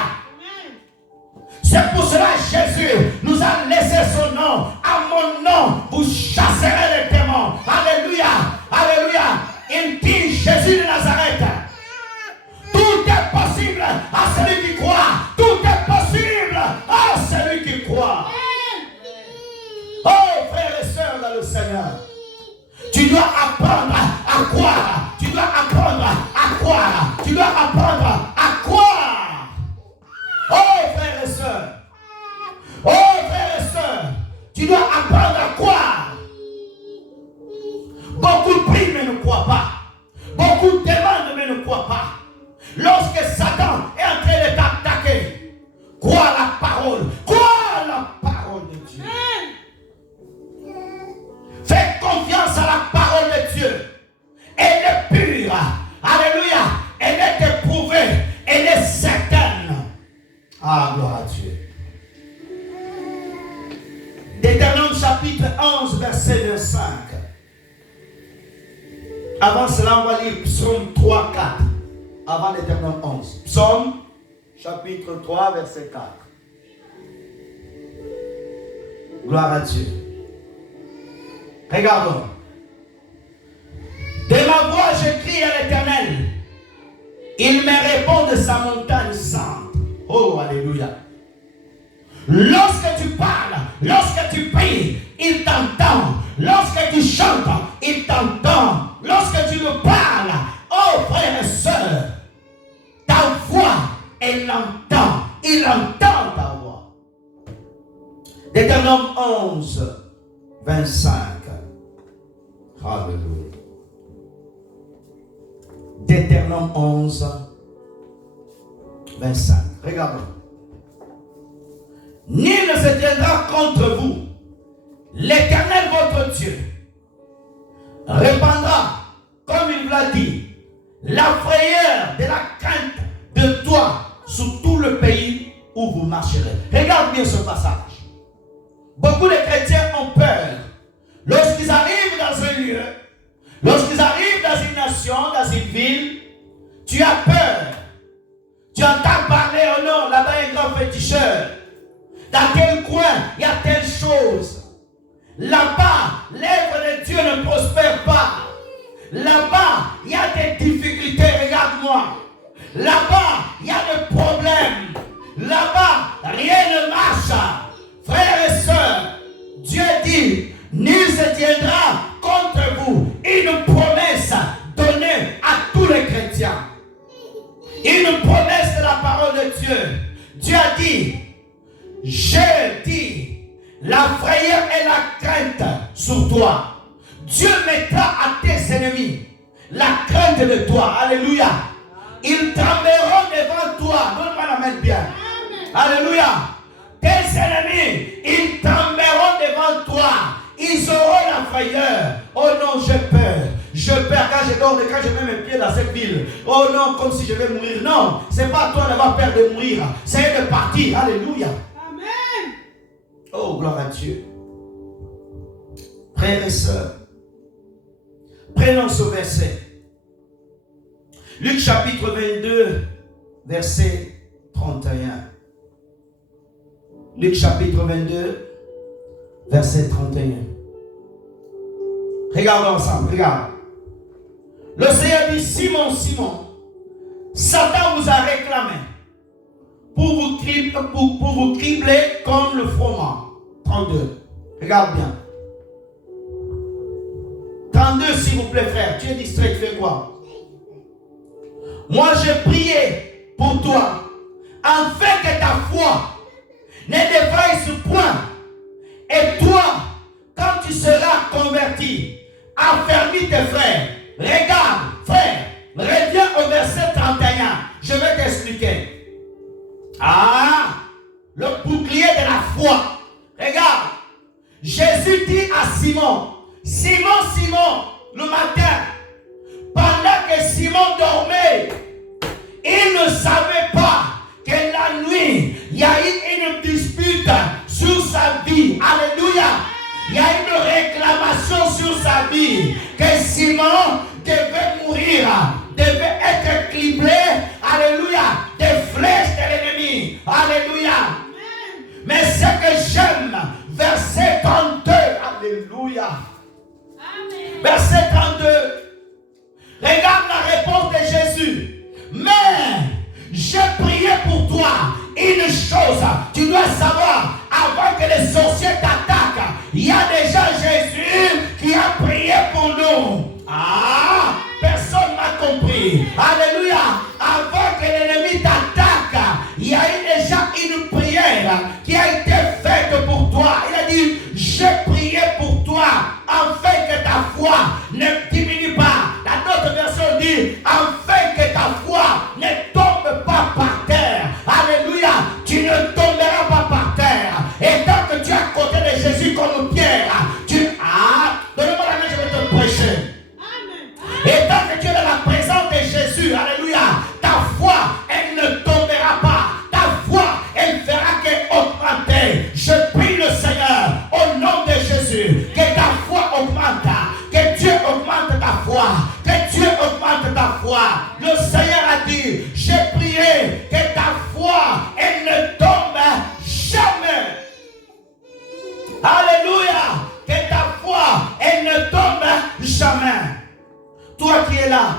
C'est pour cela que Jésus nous a laissé son nom. À mon nom, vous chasserez les démons. Alléluia. Alléluia. Il dit Jésus de Nazareth. Tout est possible à celui qui croit. Tout est possible à celui qui croit. Oh, frères et sœurs dans le Seigneur. Tu dois apprendre à croire. Tu dois apprendre à croire. Tu dois apprendre à croire. Oh, frères et sœurs. Oh, frères et sœurs. Tu dois apprendre à croire. Beaucoup prient mais ne croient pas. Beaucoup demandent mais ne croient pas. Lorsque Satan est en train de t'attaquer, crois la parole. Crois la parole de Dieu. Fais confiance à la parole de Dieu. Elle est pure. Alléluia. Elle est éprouvée. Elle est certaine. Ah, gloire à Dieu. Deutéronome chapitre 11, verset 25. Avant cela, on va lire Psaume 3, 4. Avant Deutéronome 11. Psaume chapitre 3, verset 4. Gloire à Dieu. Regardons. De ma voix, je crie à l'Éternel. Il me répond de sa montagne sainte. Oh, alléluia. Lorsque tu parles, lorsque tu pries, il t'entend. Lorsque tu chantes, il t'entend. Lorsque tu me parles, oh frères et sœurs, ta voix, elle l'entend. Il entend ta voix. Deutéronome 11, 25. Alléluia. Deutéronome 11, 25. Regardons. Nul ne se tiendra contre vous. L'Éternel votre Dieu répandra, comme il vous l'a dit, la frayeur de la crainte de toi sur tout le pays où vous marcherez. Regarde bien ce passage. Beaucoup de chrétiens ont peur. Lorsqu'ils arrivent dans un lieu, lorsqu'ils arrivent dans une nation, dans une ville, tu as peur. Tu entends parler, oh non, là-bas il y a un grand féticheur. Dans quel coin, il y a telle chose. Là-bas, l'œuvre de Dieu ne prospère pas. Là-bas, il y a des difficultés, regarde-moi. Là-bas, il y a des problèmes. Là-bas, rien ne marche. Frères et sœurs, Dieu dit, nul se tiendra contre vous. Une promesse donnée à tous les chrétiens. Une promesse de la parole de Dieu. Dieu a dit, je dis, la frayeur et la crainte sur toi. Dieu mettra à tes ennemis la crainte de toi. Alléluia. Ils trembleront devant toi. Donne-moi la main bien. Alléluia. Tes ennemis, ils trembleront devant toi. Ils auront la frayeur. Oh non, j'ai peur. Je peur quand je dors, quand je mets mes pieds dans cette ville. Oh non, comme si je vais mourir. Non, c'est pas toi d'avoir peur de mourir. C'est de partir. Alléluia. Amen. Oh, gloire à Dieu. Frères et sœurs, prenons ce verset. Luc chapitre 22, verset 31. Luc chapitre 22, verset 31. Regardons ensemble, regarde. Le Seigneur dit, Simon, Simon, Satan vous a réclamé pour vous cribler comme le froment. 32. Regarde bien. 32, s'il vous plaît, frère. Tu es distrait, tu fais quoi? Moi, j'ai prié pour toi, afin que ta foi ne défaillissent point. Et toi, quand tu seras converti, affermis tes frères. Regarde, frère, reviens au verset 31. Je vais t'expliquer. Le bouclier de la foi. Regarde, Jésus dit à Simon, Simon, Simon, le matin, pendant que Simon dormait, il ne savait pas que la nuit, il y a eu une dispute sur sa vie. Alléluia. Il y a une réclamation sur sa vie que Simon devait mourir, devait être criblé. Alléluia. Des flèches de l'ennemi. Alléluia. Mais ce que j'aime, verset 32. Alléluia. Verset 32. Regarde la réponse de Jésus. Mais j'ai prié pour toi une chose. Tu dois savoir, avant que les sorciers t'attaquent, il y a déjà Jésus qui a prié pour nous. Personne n'a compris. Alléluia. Avant que l'ennemi t'attaque, il y a eu déjà une prière qui a été faite pour toi. Il a dit, j'ai prié pour toi, afin que ta foi ne diminue pas. La autre version dit, afin que ta foi ne tombe pas par terre. Alléluia. Tu ne tomberas pas par terre. Et tant que tu es à côté de Jésus comme Pierre, donne-moi la main, je vais te prêcher. Et tant que tu es dans la présence de Jésus, alléluia, ta foi, elle ne tombera pas. Ta foi, elle fera qu'augmenter. Je prie le Seigneur, au nom de Jésus, que ta foi augmente, que Dieu augmente ta foi, que Dieu augmente ta foi. Le Seigneur a dit, j'ai prié que ta foi, elle ne tombe jamais. Alléluia, que ta foi, elle ne tombe jamais. Toi qui es là,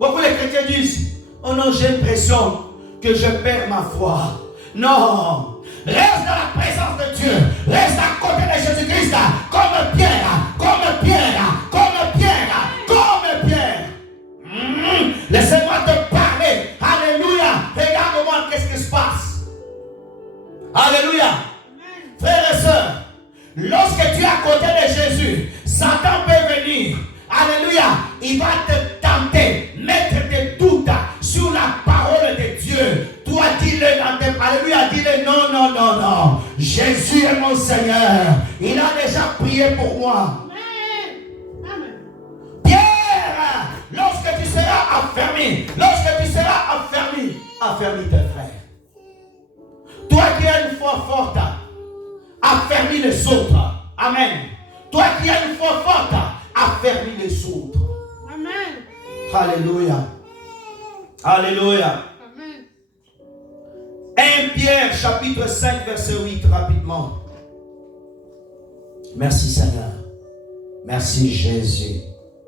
beaucoup de chrétiens disent, oh non, j'ai l'impression que je perds ma foi. Non, reste dans la présence de Dieu, reste à côté de Jésus-Christ, comme Pierre, comme Pierre, comme Pierre, comme Pierre. Laissez-moi te parler. Alléluia. Regarde-moi qu'est-ce qui se passe. Alléluia. Frères et sœurs, lorsque tu es à côté de Jésus, Satan peut venir. Alléluia. Il va te tenter, mettre des doutes sur la parole de Dieu. Toi, dis-le dans tes... Alléluia, dis-le, non, non, non, non. Jésus est mon Seigneur. Il a déjà prié pour moi. Amen. Pierre, lorsque tu seras affermi, affermis tes frères. Toi qui as une foi forte, affermis les autres. Amen. Toi qui as une foi forte, affermis les autres. Amen. Alléluia. Alléluia. Amen. 1 Pierre chapitre 5 verset 8 rapidement. Merci Seigneur. Merci Jésus.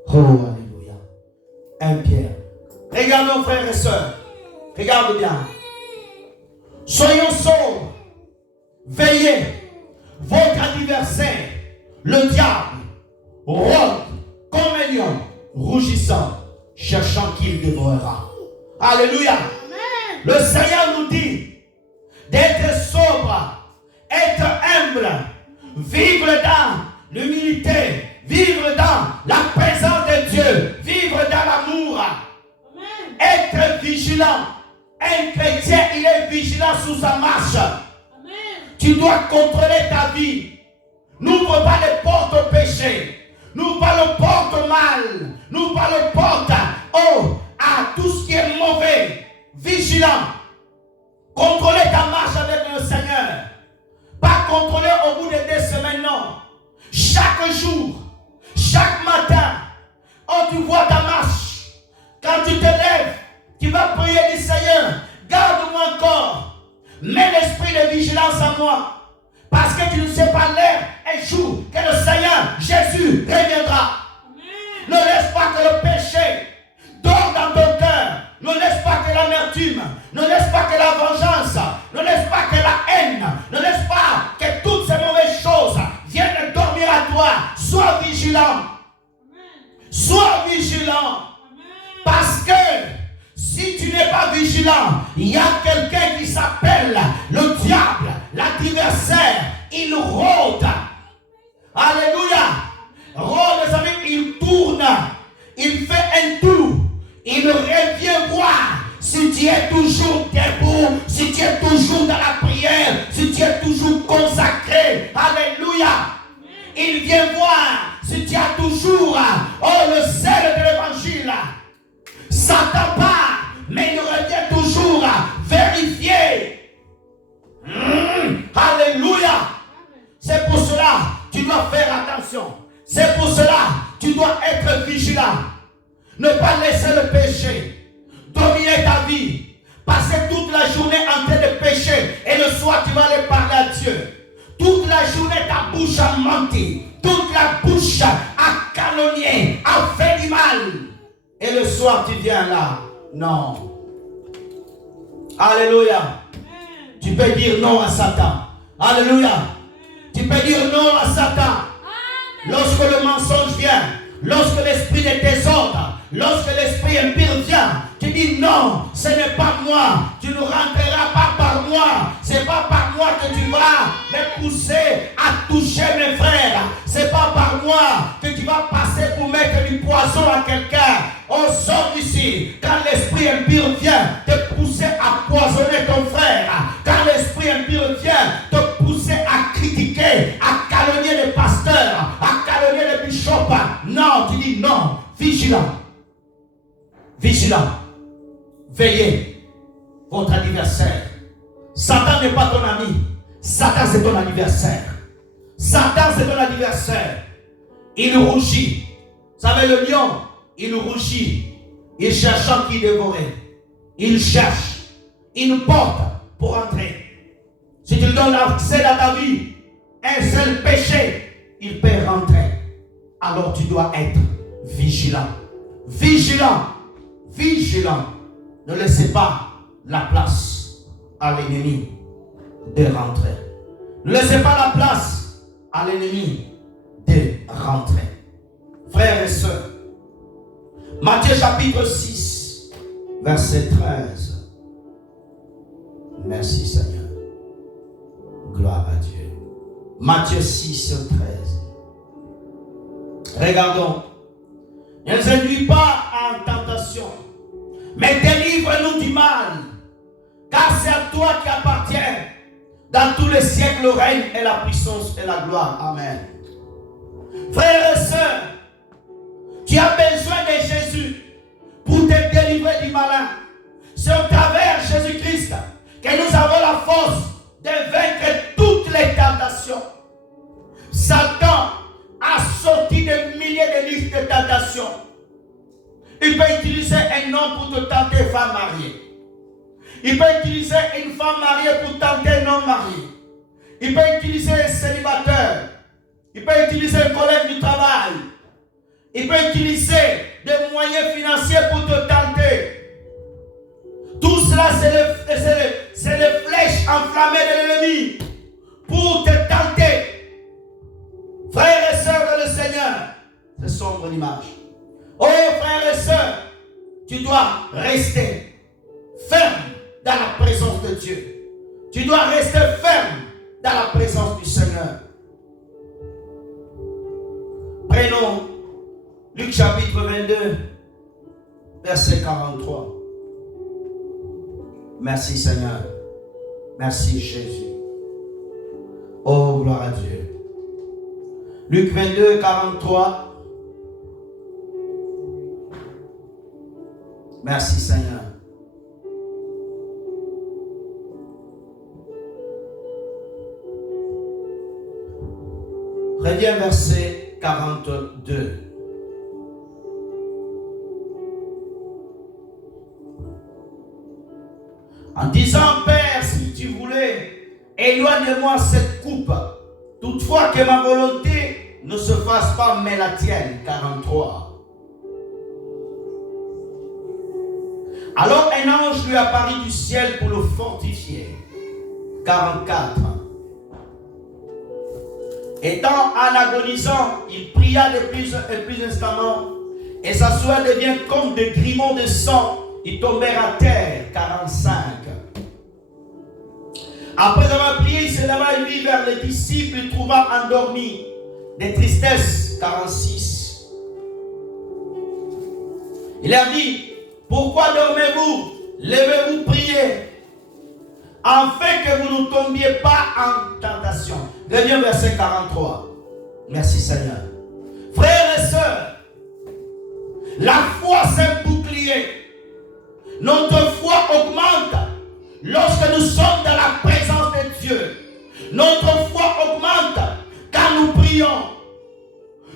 Oh alléluia. 1 Pierre. Regardons frères et sœurs. Regarde bien. Soyons sobres. Veillez. Votre adversaire, le diable, rôde comme un lion, rougissant, cherchant qui il dévorera. Alléluia. Amen. Le Seigneur nous dit d'être sobre, être humble, vivre dans l'humilité, vivre dans la présence de Dieu, vivre dans l'amour, être vigilant. Un chrétien, il est vigilant sur sa marche. Amen. Tu dois contrôler ta vie. N'ouvre pas les portes au péché. N'ouvre pas les portes au mal. N'ouvre pas les portes à tout ce qui est mauvais. Vigilant. Contrôler ta marche avec le Seigneur. Pas contrôler au bout de 2 semaines, non. Chaque jour, chaque matin, tu vois ta marche. Quand tu te lèves, tu vas prier du Seigneur. Garde-moi encore. Mets l'esprit de vigilance en moi. Parce que tu ne sais pas l'heure et jour que le Seigneur Jésus reviendra. Amen. Ne laisse pas que le péché dort dans ton cœur. Ne laisse pas que l'amertume. Ne laisse pas que la vengeance. Ne laisse pas que la haine. Ne laisse pas que toutes ces mauvaises choses viennent dormir à toi. Sois vigilant. Amen. Sois vigilant. Amen. Parce que si tu n'es pas vigilant, il y a quelqu'un qui s'appelle le diable, la l'adversaire, il rôde. Alléluia. Rôde, ça veut dire il tourne. Il fait un tour. Il revient voir si tu es toujours debout, si tu es toujours dans la prière, si tu es toujours consacré. Alléluia. Il vient voir si tu as toujours le sel de l'évangile. Satan part, mais il revient toujours vérifier. Alléluia. C'est pour cela tu dois faire attention. C'est pour cela tu dois être vigilant. Ne pas laisser le péché dominer ta vie. Passer toute la journée en train de pécher et le soir tu vas aller parler à Dieu. Toute la journée ta bouche a menti. Toute la bouche a calomnié, a fait du mal. Et le soir tu viens là. Non. Alléluia. Tu peux dire non à Satan. Alléluia. Tu peux dire non à Satan. Lorsque le mensonge vient, lorsque l'esprit de désordre, lorsque l'esprit impur vient, tu dis non, ce n'est pas moi. Tu ne rentreras pas par moi. Ce n'est pas par moi que tu vas me pousser à toucher mes frères. Ce n'est pas par moi que tu vas passer pour mettre du poison à quelqu'un. On sort d'ici. Quand l'esprit impur vient te pousser à poisonner ton frère, quand l'esprit impur vient te pousser à critiquer, à calomnier les pasteurs, à calomnier les bishops, non, tu dis non. Vigilant. Vigilant. Veillez. Votre adversaire. Satan n'est pas ton ami. Satan c'est ton adversaire. Satan c'est ton adversaire. Il rougit. Vous savez le lion, il rougit. Il cherche qui dévorer. Il cherche une porte pour entrer. Si tu lui donnes l'accès à ta vie, un seul péché, il peut rentrer. Alors tu dois être vigilant. Vigilant. Vigilant. Ne laissez pas la place à l'ennemi de rentrer. Ne laissez pas la place à l'ennemi de rentrer. Frères et sœurs, Matthieu chapitre 6, verset 13. Merci Seigneur. Gloire à Dieu. Matthieu 6, 13. Regardons. Ne nous induis pas en tentation, mais délivre-nous du mal, car c'est à toi qui appartient dans tous les siècles le règne et la puissance et la gloire. Amen. Frères et sœurs, tu as besoin de Jésus pour te délivrer du malin. C'est au travers de Jésus-Christ que nous avons la force de vaincre toutes les tentations. Satan a sorti des milliers de listes de tentations. Il peut utiliser un homme pour te tenter femme mariée. Il peut utiliser une femme mariée pour tenter un homme marié. Il peut utiliser un célibataire. Il peut utiliser un collègue du travail. Il peut utiliser des moyens financiers pour te tenter. Tout cela, c'est les flèches enflammées de l'ennemi pour te tenter. Frères et sœurs de le Seigneur, c'est sombre l'image. Oh frères et sœurs, tu dois rester ferme dans la présence de Dieu. Tu dois rester ferme dans la présence du Seigneur. Prenons Luc chapitre 22, verset 43. Merci Seigneur. Merci Jésus. Oh gloire à Dieu. Luc 22, 43. Merci Seigneur. Reviens verset 42. En disant, Père, si tu voulais, éloigne-moi cette coupe. Toutefois que ma volonté ne se fasse pas, mais la tienne. 43. Alors un ange lui apparut du ciel pour le fortifier. 44. Étant en agonisant, il pria de plus et plus instamment, et sa sueur devient comme des grimons de sang. Ils tombèrent à terre. 45. Après avoir prié, il s'éleva et vit vers les disciples, il trouva endormis, des tristesses. 46. Il a dit, pourquoi dormez-vous? Levez-vous, priez, afin que vous ne tombiez pas en tentation. Reviens verset 43. Merci Seigneur. Frères et sœurs, la foi c'est un bouclier. Notre foi augmente lorsque nous sommes dans la présence de Dieu. Notre foi augmente quand nous prions.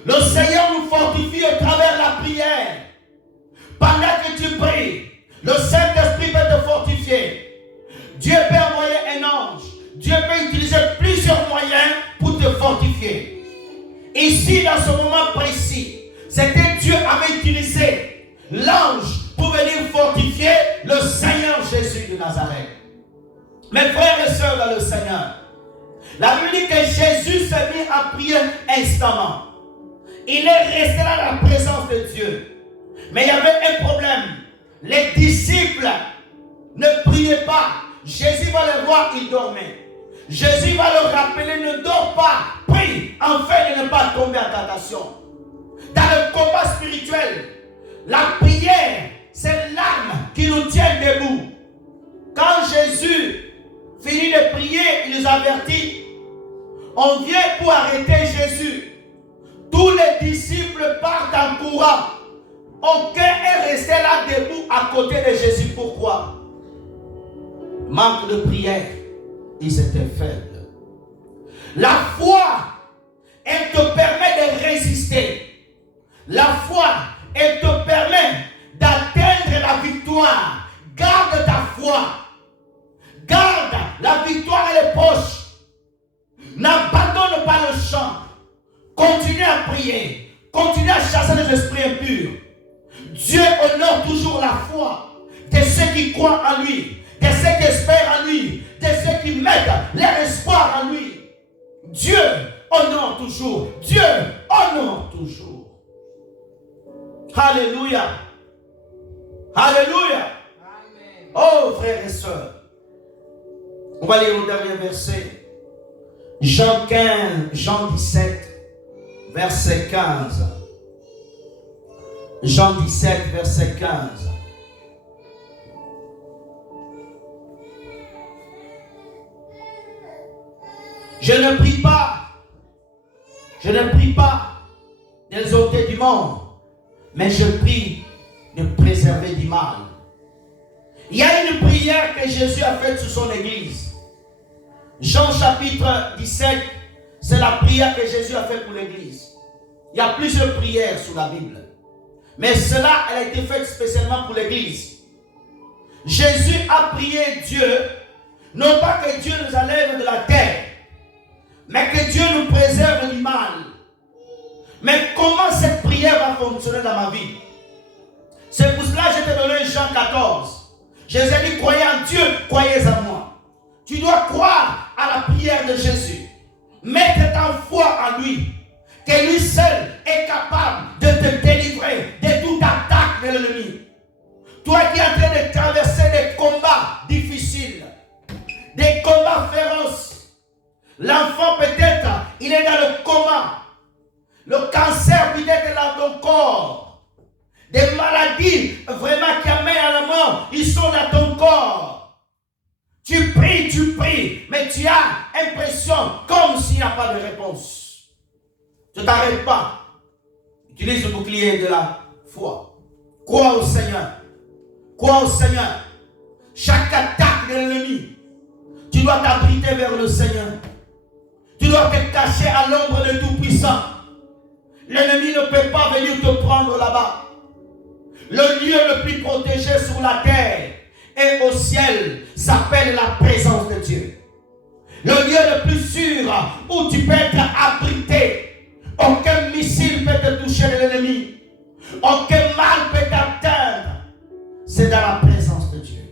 Le Seigneur nous fortifie à travers la prière. Pendant que tu pries, le Saint-Esprit peut te fortifier. Dieu peut envoyer un ange. Dieu peut utiliser plusieurs moyens pour te fortifier. Ici, dans ce moment précis, c'était Dieu avait utilisé l'ange pour venir fortifier le Seigneur Jésus de Nazareth. Mes frères et sœurs dans le Seigneur, la Bible dit que Jésus s'est mis à prier instamment. Il est resté dans la présence de Dieu. Mais il y avait un problème. Les disciples ne priaient pas. Jésus va les voir, ils dormaient. Jésus va leur rappeler, ne dors pas, prie, afin de ne pas tomber en tentation. Dans le combat spirituel, la prière, c'est l'arme qui nous tient debout. Quand Jésus finit de prier, il les avertit. On vient pour arrêter Jésus. Tous les disciples partent en courant. Aucun est resté là debout à côté de Jésus. Pourquoi? Manque de prière. Ils étaient faibles. La foi, elle te permet de résister. La foi, elle te permet d'atteindre la victoire. Garde ta foi. Garde la victoire, elle est proche. N'abandonne pas le champ. Continue à prier. Continue à chasser les esprits impurs. Dieu honore toujours la foi de ceux qui croient en lui, de ceux qui espèrent en lui, de ceux qui mettent leur espoir en lui. Dieu honore toujours. Dieu honore toujours. Alléluia. Alléluia. Amen. Oh frères et sœurs, on va lire le dernier verset. Jean 17, verset 15. Jean 17, verset 15. Je ne prie pas des ôter du monde, mais je prie de préserver du mal. Il y a une prière que Jésus a faite sur son église. Jean chapitre 17, c'est la prière que Jésus a faite pour l'église. Il y a plusieurs prières sur la Bible. Mais cela, elle a été faite spécialement pour l'église. Jésus a prié Dieu, non pas que Dieu nous enlève de la terre, mais que Dieu nous préserve du mal. Mais comment cette prière va fonctionner dans ma vie? C'est pour cela que je t'ai donné Jean 14. Jésus a dit, croyez en Dieu, croyez en moi. Tu dois croire à la prière de Jésus. Mettre ta foi en lui. Que lui seul est capable de te délivrer de toute attaque de l'ennemi. Toi qui es en train de traverser des combats difficiles, des combats féroces. L'enfant peut-être, il est dans le coma. Le cancer peut-être dans ton corps. Des maladies vraiment qui amènent à la mort, ils sont dans ton corps. Tu pries, mais tu as l'impression comme s'il n'y a pas de réponse. Ne t'arrête pas. Utilise le bouclier de la foi. Crois au Seigneur. Crois au Seigneur. Chaque attaque de l'ennemi, tu dois t'abriter vers le Seigneur. Tu dois te cacher à l'ombre de Tout-Puissant. L'ennemi ne peut pas venir te prendre là-bas. Le lieu le plus protégé sur la terre et au ciel s'appelle la présence de Dieu. Le lieu le plus sûr où tu peux être abrité. Aucun missile peut te toucher de l'ennemi. Aucun mal peut t'atteindre. C'est dans la présence de Dieu.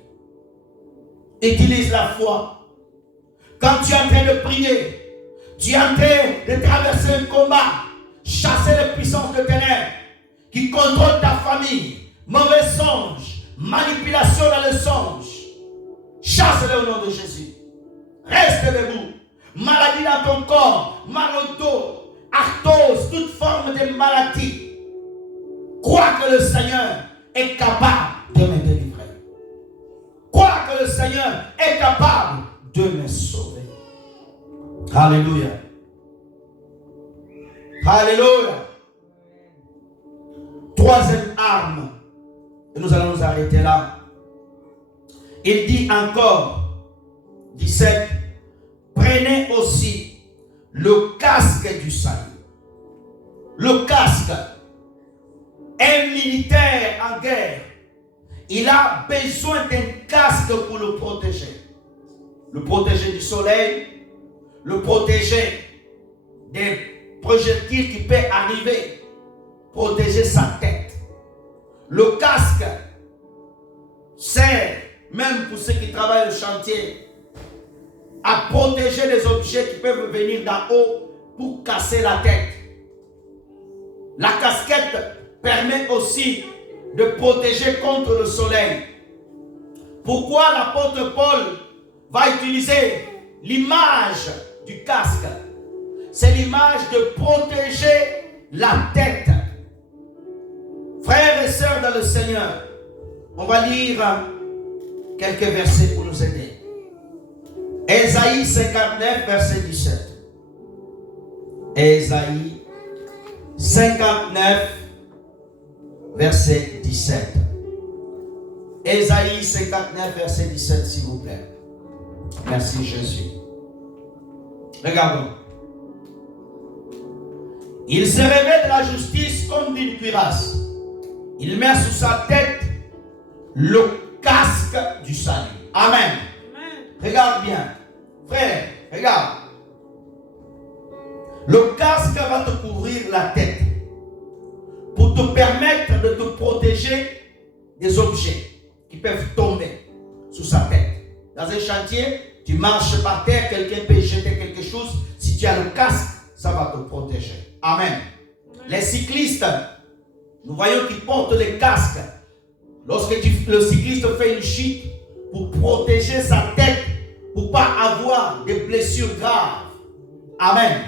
Utilise la foi. Quand tu es en train de prier, tu es en train de traverser un combat, chasser les puissances de ténèbres qui contrôlent ta famille, mauvais songes, manipulation dans le songe. Chasse-les au nom de Jésus. Reste debout. maladie dans ton corps, mal au dos, arthrose, toute forme de maladie. Crois que le Seigneur est capable de me délivrer. Crois que le Seigneur est capable de me sauver. Alléluia. Alléluia. Troisième arme. Et nous allons nous arrêter là. Il dit encore, 17, prenez aussi le casque du salut. Le casque. Un militaire en guerre, il a besoin d'un casque pour le protéger. Le protéger du soleil, le protéger des projectiles qui peuvent arriver, protéger sa tête. Le casque sert, même pour ceux qui travaillent le chantier, à protéger les objets qui peuvent venir d'en haut pour casser la tête. La casquette permet aussi de protéger contre le soleil. Pourquoi l'apôtre Paul va utiliser l'image du casque? C'est l'image de protéger la tête. Frères et sœurs dans le Seigneur, on va lire quelques versets pour nous aider. Ésaïe 59, verset 17. Ésaïe 59, verset 17. Ésaïe 59, verset 17, s'il vous plaît. Merci Jésus. Regardons. Il se revêt de la justice comme d'une cuirasse. Il met sous sa tête le casque du salut. Amen. Amen. Regarde bien. Frère, regarde. Le casque va te couvrir la tête pour te permettre de te protéger des objets qui peuvent tomber sous sa tête. Dans un chantier, tu marches par terre, quelqu'un peut jeter quelque chose. Si tu as le casque, ça va te protéger. Amen. Les cyclistes, nous voyons qu'ils portent les casques. Lorsque le cycliste fait une chute, pour protéger sa tête, pour ne pas avoir des blessures graves. Amen.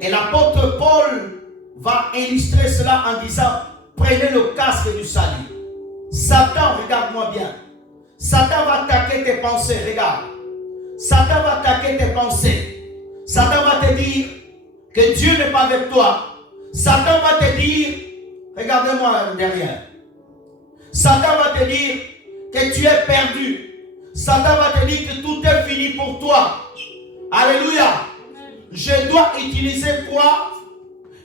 Et l'apôtre Paul va illustrer cela en disant, prenez le casque du salut. Satan, regarde-moi bien. Satan va attaquer tes pensées, regarde. Satan va attaquer tes pensées. Satan va te dire que Dieu n'est pas avec toi. Satan va te dire, regardez-moi derrière. Satan va te dire que tu es perdu. Satan va te dire que tout est fini pour toi. Alléluia. Je dois utiliser quoi?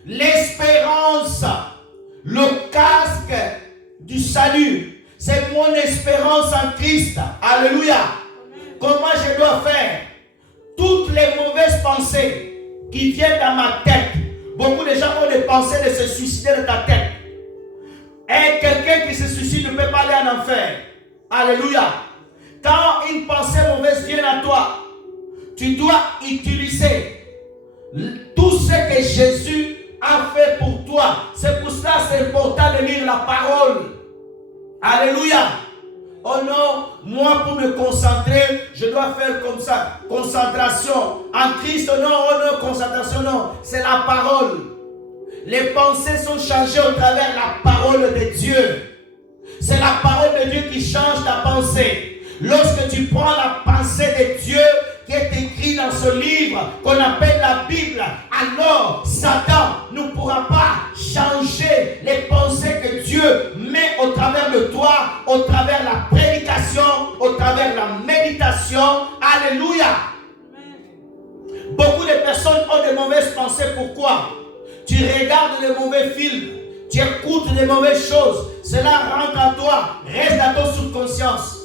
L'espérance. Le casque du salut. C'est mon espérance en Christ. Alléluia. Comment je dois faire? Toutes les mauvaises pensées qui viennent dans ma tête. Beaucoup de gens ont des pensées de se suicider de ta tête. Et quelqu'un qui se suicide ne peut pas aller en enfer. Alléluia. Quand une pensée mauvaise vient à toi, tu dois utiliser tout ce que Jésus a fait pour toi. C'est pour cela que c'est important de lire la parole. Alléluia. Oh non, moi pour me concentrer, je dois faire comme ça. Concentration. En Christ, non, oh non, concentration, non. C'est la parole. Les pensées sont changées au travers de la parole de Dieu. C'est la parole de Dieu qui change ta pensée. Lorsque tu prends la pensée de Dieu qui est écrite dans ce livre qu'on appelle la Bible, alors Satan ne pourra pas changer les pensées que Dieu met au travers de toi, au travers de la prédication, au travers de la méditation. Alléluia. Beaucoup de personnes ont de mauvaises pensées. Pourquoi? Tu regardes les mauvais films, tu écoutes les mauvaises choses, cela rentre en toi, reste dans ton subconscience.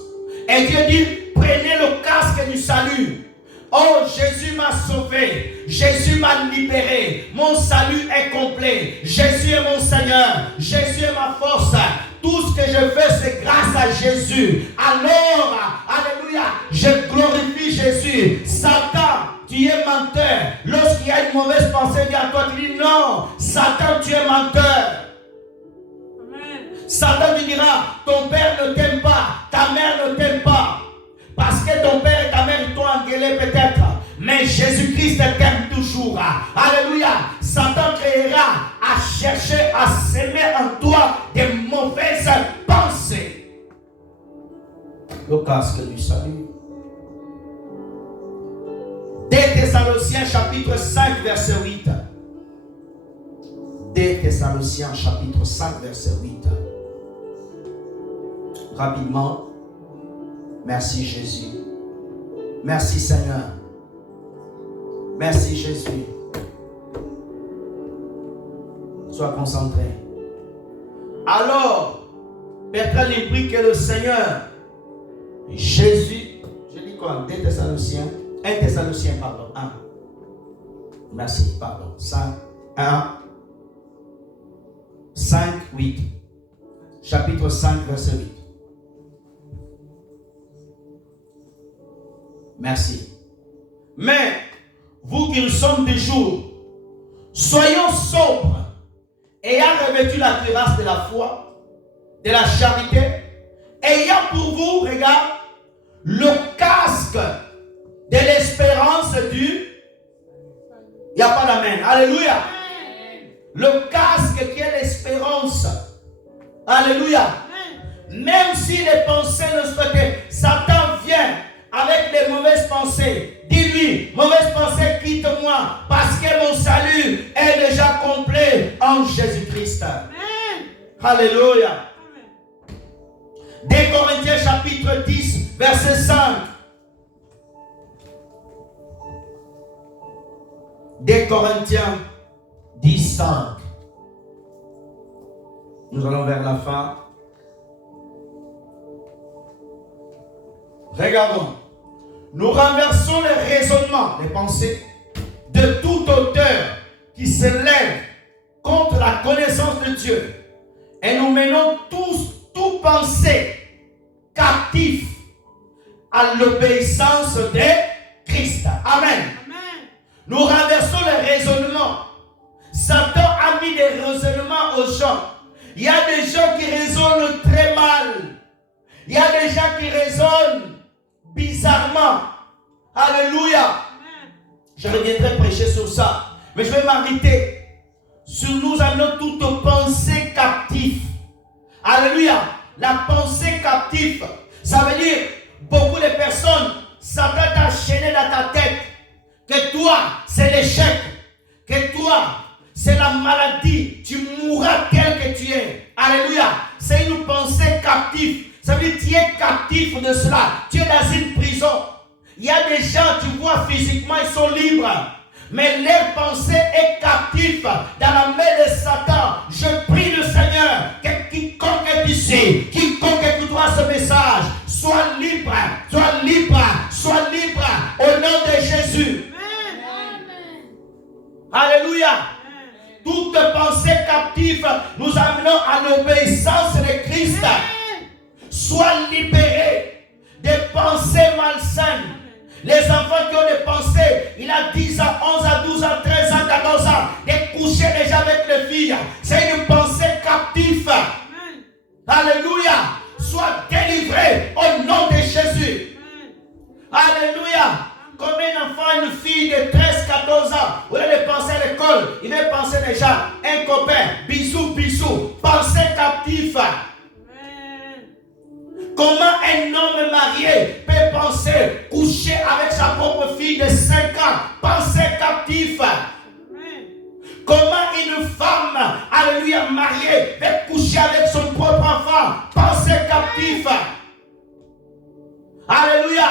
Et Dieu dit, prenez le casque du salut. Oh, Jésus m'a sauvé. Jésus m'a libéré. Mon salut est complet. Jésus est mon Seigneur. Jésus est ma force. Tout ce que je fais, c'est grâce à Jésus. Alors, alléluia, je glorifie Jésus. Satan, tu es menteur. Lorsqu'il y a une mauvaise pensée vers toi, tu dis non. Satan, tu es menteur. Satan te dira, ton père ne t'aime pas, ta mère ne t'aime pas. Parce que ton père et ta mère t'ont engueulé peut-être. mais Jésus-Christ t'aime toujours. Alléluia. Satan créera à chercher à s'aimer en toi des mauvaises pensées. Le casque du salut. 2 Thessaloniciens chapitre 5 verset 8. 2 Thessaloniciens chapitre 5 verset 8. Rapidement. Merci Jésus. Merci Seigneur. Merci Jésus. Sois concentré. Alors, Bertrand il prie que le Seigneur, Jésus, je dis quoi? 2 Thessaloniciens, 1 Thessaloniciens, pardon, 1. Merci, pardon. 5, 1, 5, 8. Chapitre 5, verset 8. Merci. Mais, vous qui sommes des jours, soyons sobres, ayant revêtu la cuirasse de la foi, de la charité, ayant pour vous, regarde, le casque de l'espérance du... Il n'y a pas d'amen. Alléluia. Le casque qui est l'espérance. Alléluia. Même si les pensées ne sont que Satan vient avec des mauvaises pensées. Dis-lui, mauvaise pensée, quitte-moi, parce que mon salut est déjà complet en Jésus-Christ. Alléluia. 2 Corinthiens chapitre 10, verset 5. 2 Corinthiens 10, 5. Nous allons vers la fin. Regardons. Nous renversons les raisonnements, les pensées de toute hauteur qui se lève contre la connaissance de Dieu. Et nous menons toute pensée captive à l'obéissance de Christ. Amen. Amen. Nous renversons les raisonnements. Satan a mis des raisonnements aux gens. Il y a des gens qui raisonnent très mal. Il y a des gens qui raisonnent bizarrement. Alléluia. Amen. Je reviendrai prêcher sur ça. Mais je vais m'arrêter sur nous amenons toute pensée captive. Alléluia. La pensée captive, ça veut dire beaucoup de personnes, Satan t'a chaîné dans ta tête que toi, c'est l'échec, que toi, c'est la maladie, tu mourras tel que tu es. Alléluia. C'est une pensée captive. Ça veut dire que tu es captif de cela. Tu es dans une prison. Il y a des gens, tu vois physiquement, ils sont libres. Mais leur pensée est captive dans la main de Satan. Je prie le Seigneur que quiconque est ici, quiconque écoutera ce message, soit libre, soit libre, soit libre au nom de Jésus. Amen. Alléluia. Amen. Toute pensée captive, nous amenons à l'obéissance de Christ. Amen. Sois libéré des pensées malsaines. Les enfants qui ont des pensées, il a 10 ans, 11 ans, 12 ans, 13 ans, 14 ans, de coucher déjà avec les filles. C'est une pensée captive. Amen. Alléluia. Sois délivré au nom de Jésus. Amen. Alléluia. Comme un enfant, une fille de 13, 14 ans, vous allez penser à l'école, il va penser déjà un copain, bisous, bisous, pensée captive. Comment un homme marié peut penser coucher avec sa propre fille de 5 ans, pensée captive? Comment une femme, alléluia, mariée peut coucher avec son propre enfant, pensée captive? Alléluia.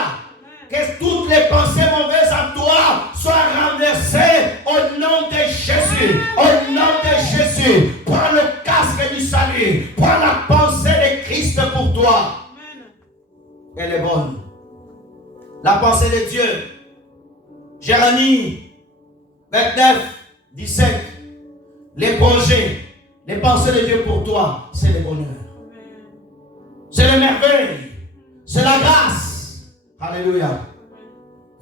Que toutes les pensées mauvaises en toi soient renversées au nom de Jésus. Au nom de Jésus. Prends le casque du salut. Prends la pensée de Christ pour toi. Elle est bonne. La pensée de Dieu. Jérémie 29, 17. Les projets, les pensées de Dieu pour toi, c'est le bonheur. C'est le merveille. C'est la grâce. Alléluia.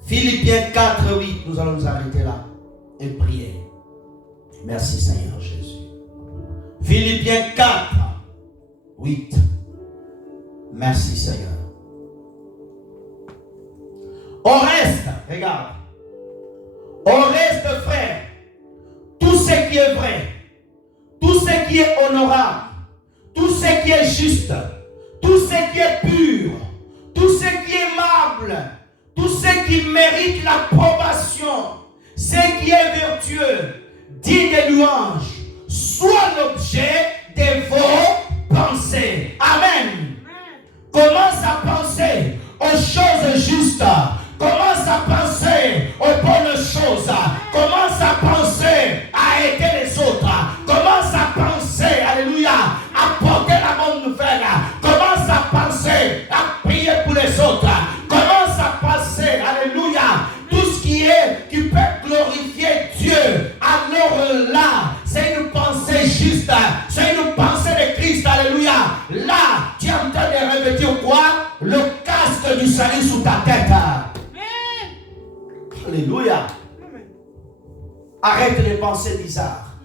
Philippiens 4, 8. Nous allons nous arrêter là et prier. Merci Seigneur Jésus. Philippiens 4, 8. Merci Seigneur. Au reste, regarde, Au reste, frère, tout ce qui est vrai, tout ce qui est honorable, tout ce qui est juste, tout ce qui est pur, tout ce qui est aimable, tout ce qui mérite l'approbation, ce qui est vertueux, digne de louange, soit l'objet de vos pensées. Amen. Commence à penser aux choses justes. Commence à penser aux bonnes choses. Commence à penser à aider les autres. Commence à penser, alléluia, à porter la bonne nouvelle. Commence à penser à prier pour les autres. Commence à penser, alléluia, tout ce qui peut glorifier Dieu. Alors là, c'est une pensée juste. C'est une pensée de Christ, alléluia. Là, tu es en train de revêtir quoi? Le casque du salut sous ta tête. Alléluia. Arrête les pensées bizarres.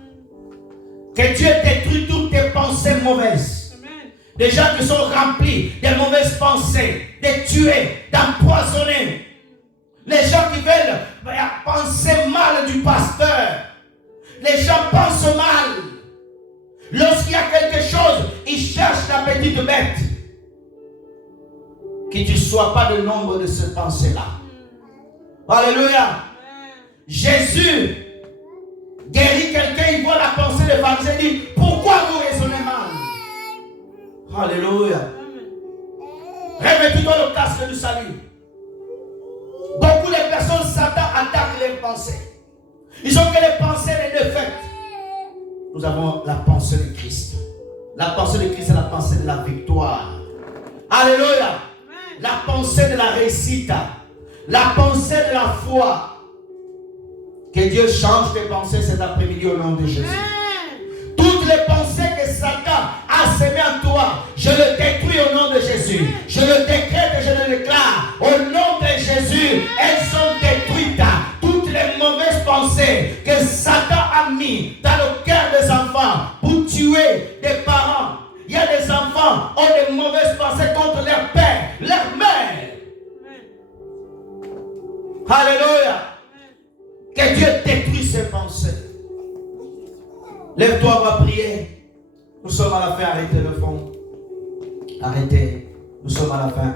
Que Dieu détruit toutes tes pensées mauvaises. Des gens qui sont remplis de mauvaises pensées, de tuer, d'empoisonner. Les gens qui veulent penser mal du pasteur. Les gens pensent mal. Lorsqu'il y a quelque chose, ils cherchent la petite bête. Que tu ne sois pas le nombre de ces pensées-là. Alléluia. Jésus guérit quelqu'un, il voit la pensée des pharisiens, il dit, pourquoi vous raisonnez mal? Alléluia. Revêtez-toi le casque du salut. Beaucoup de personnes, Satan attaque les pensées. Ils ont que les pensées des défaites. Nous avons la pensée de Christ. La pensée de Christ, c'est la pensée de la victoire. Alléluia. La pensée de la réussite. La pensée de la foi. Que Dieu change tes pensées cet après-midi au nom de Jésus. Toutes les pensées que Satan a semées en toi, je le détruis au nom de Jésus. Je le décrète et je le déclare. Au nom de Jésus, elles sont détruites. Toutes les mauvaises pensées que Satan a mis dans le cœur des enfants pour tuer des parents. Il y a des enfants qui ont des mauvaises pensées contre leur père, leur mère. Alléluia. Que Dieu détruise ses pensées. Lève-toi, on va prier. Nous sommes à la fin, arrêtez le fond. Arrêtez. Nous sommes à la fin.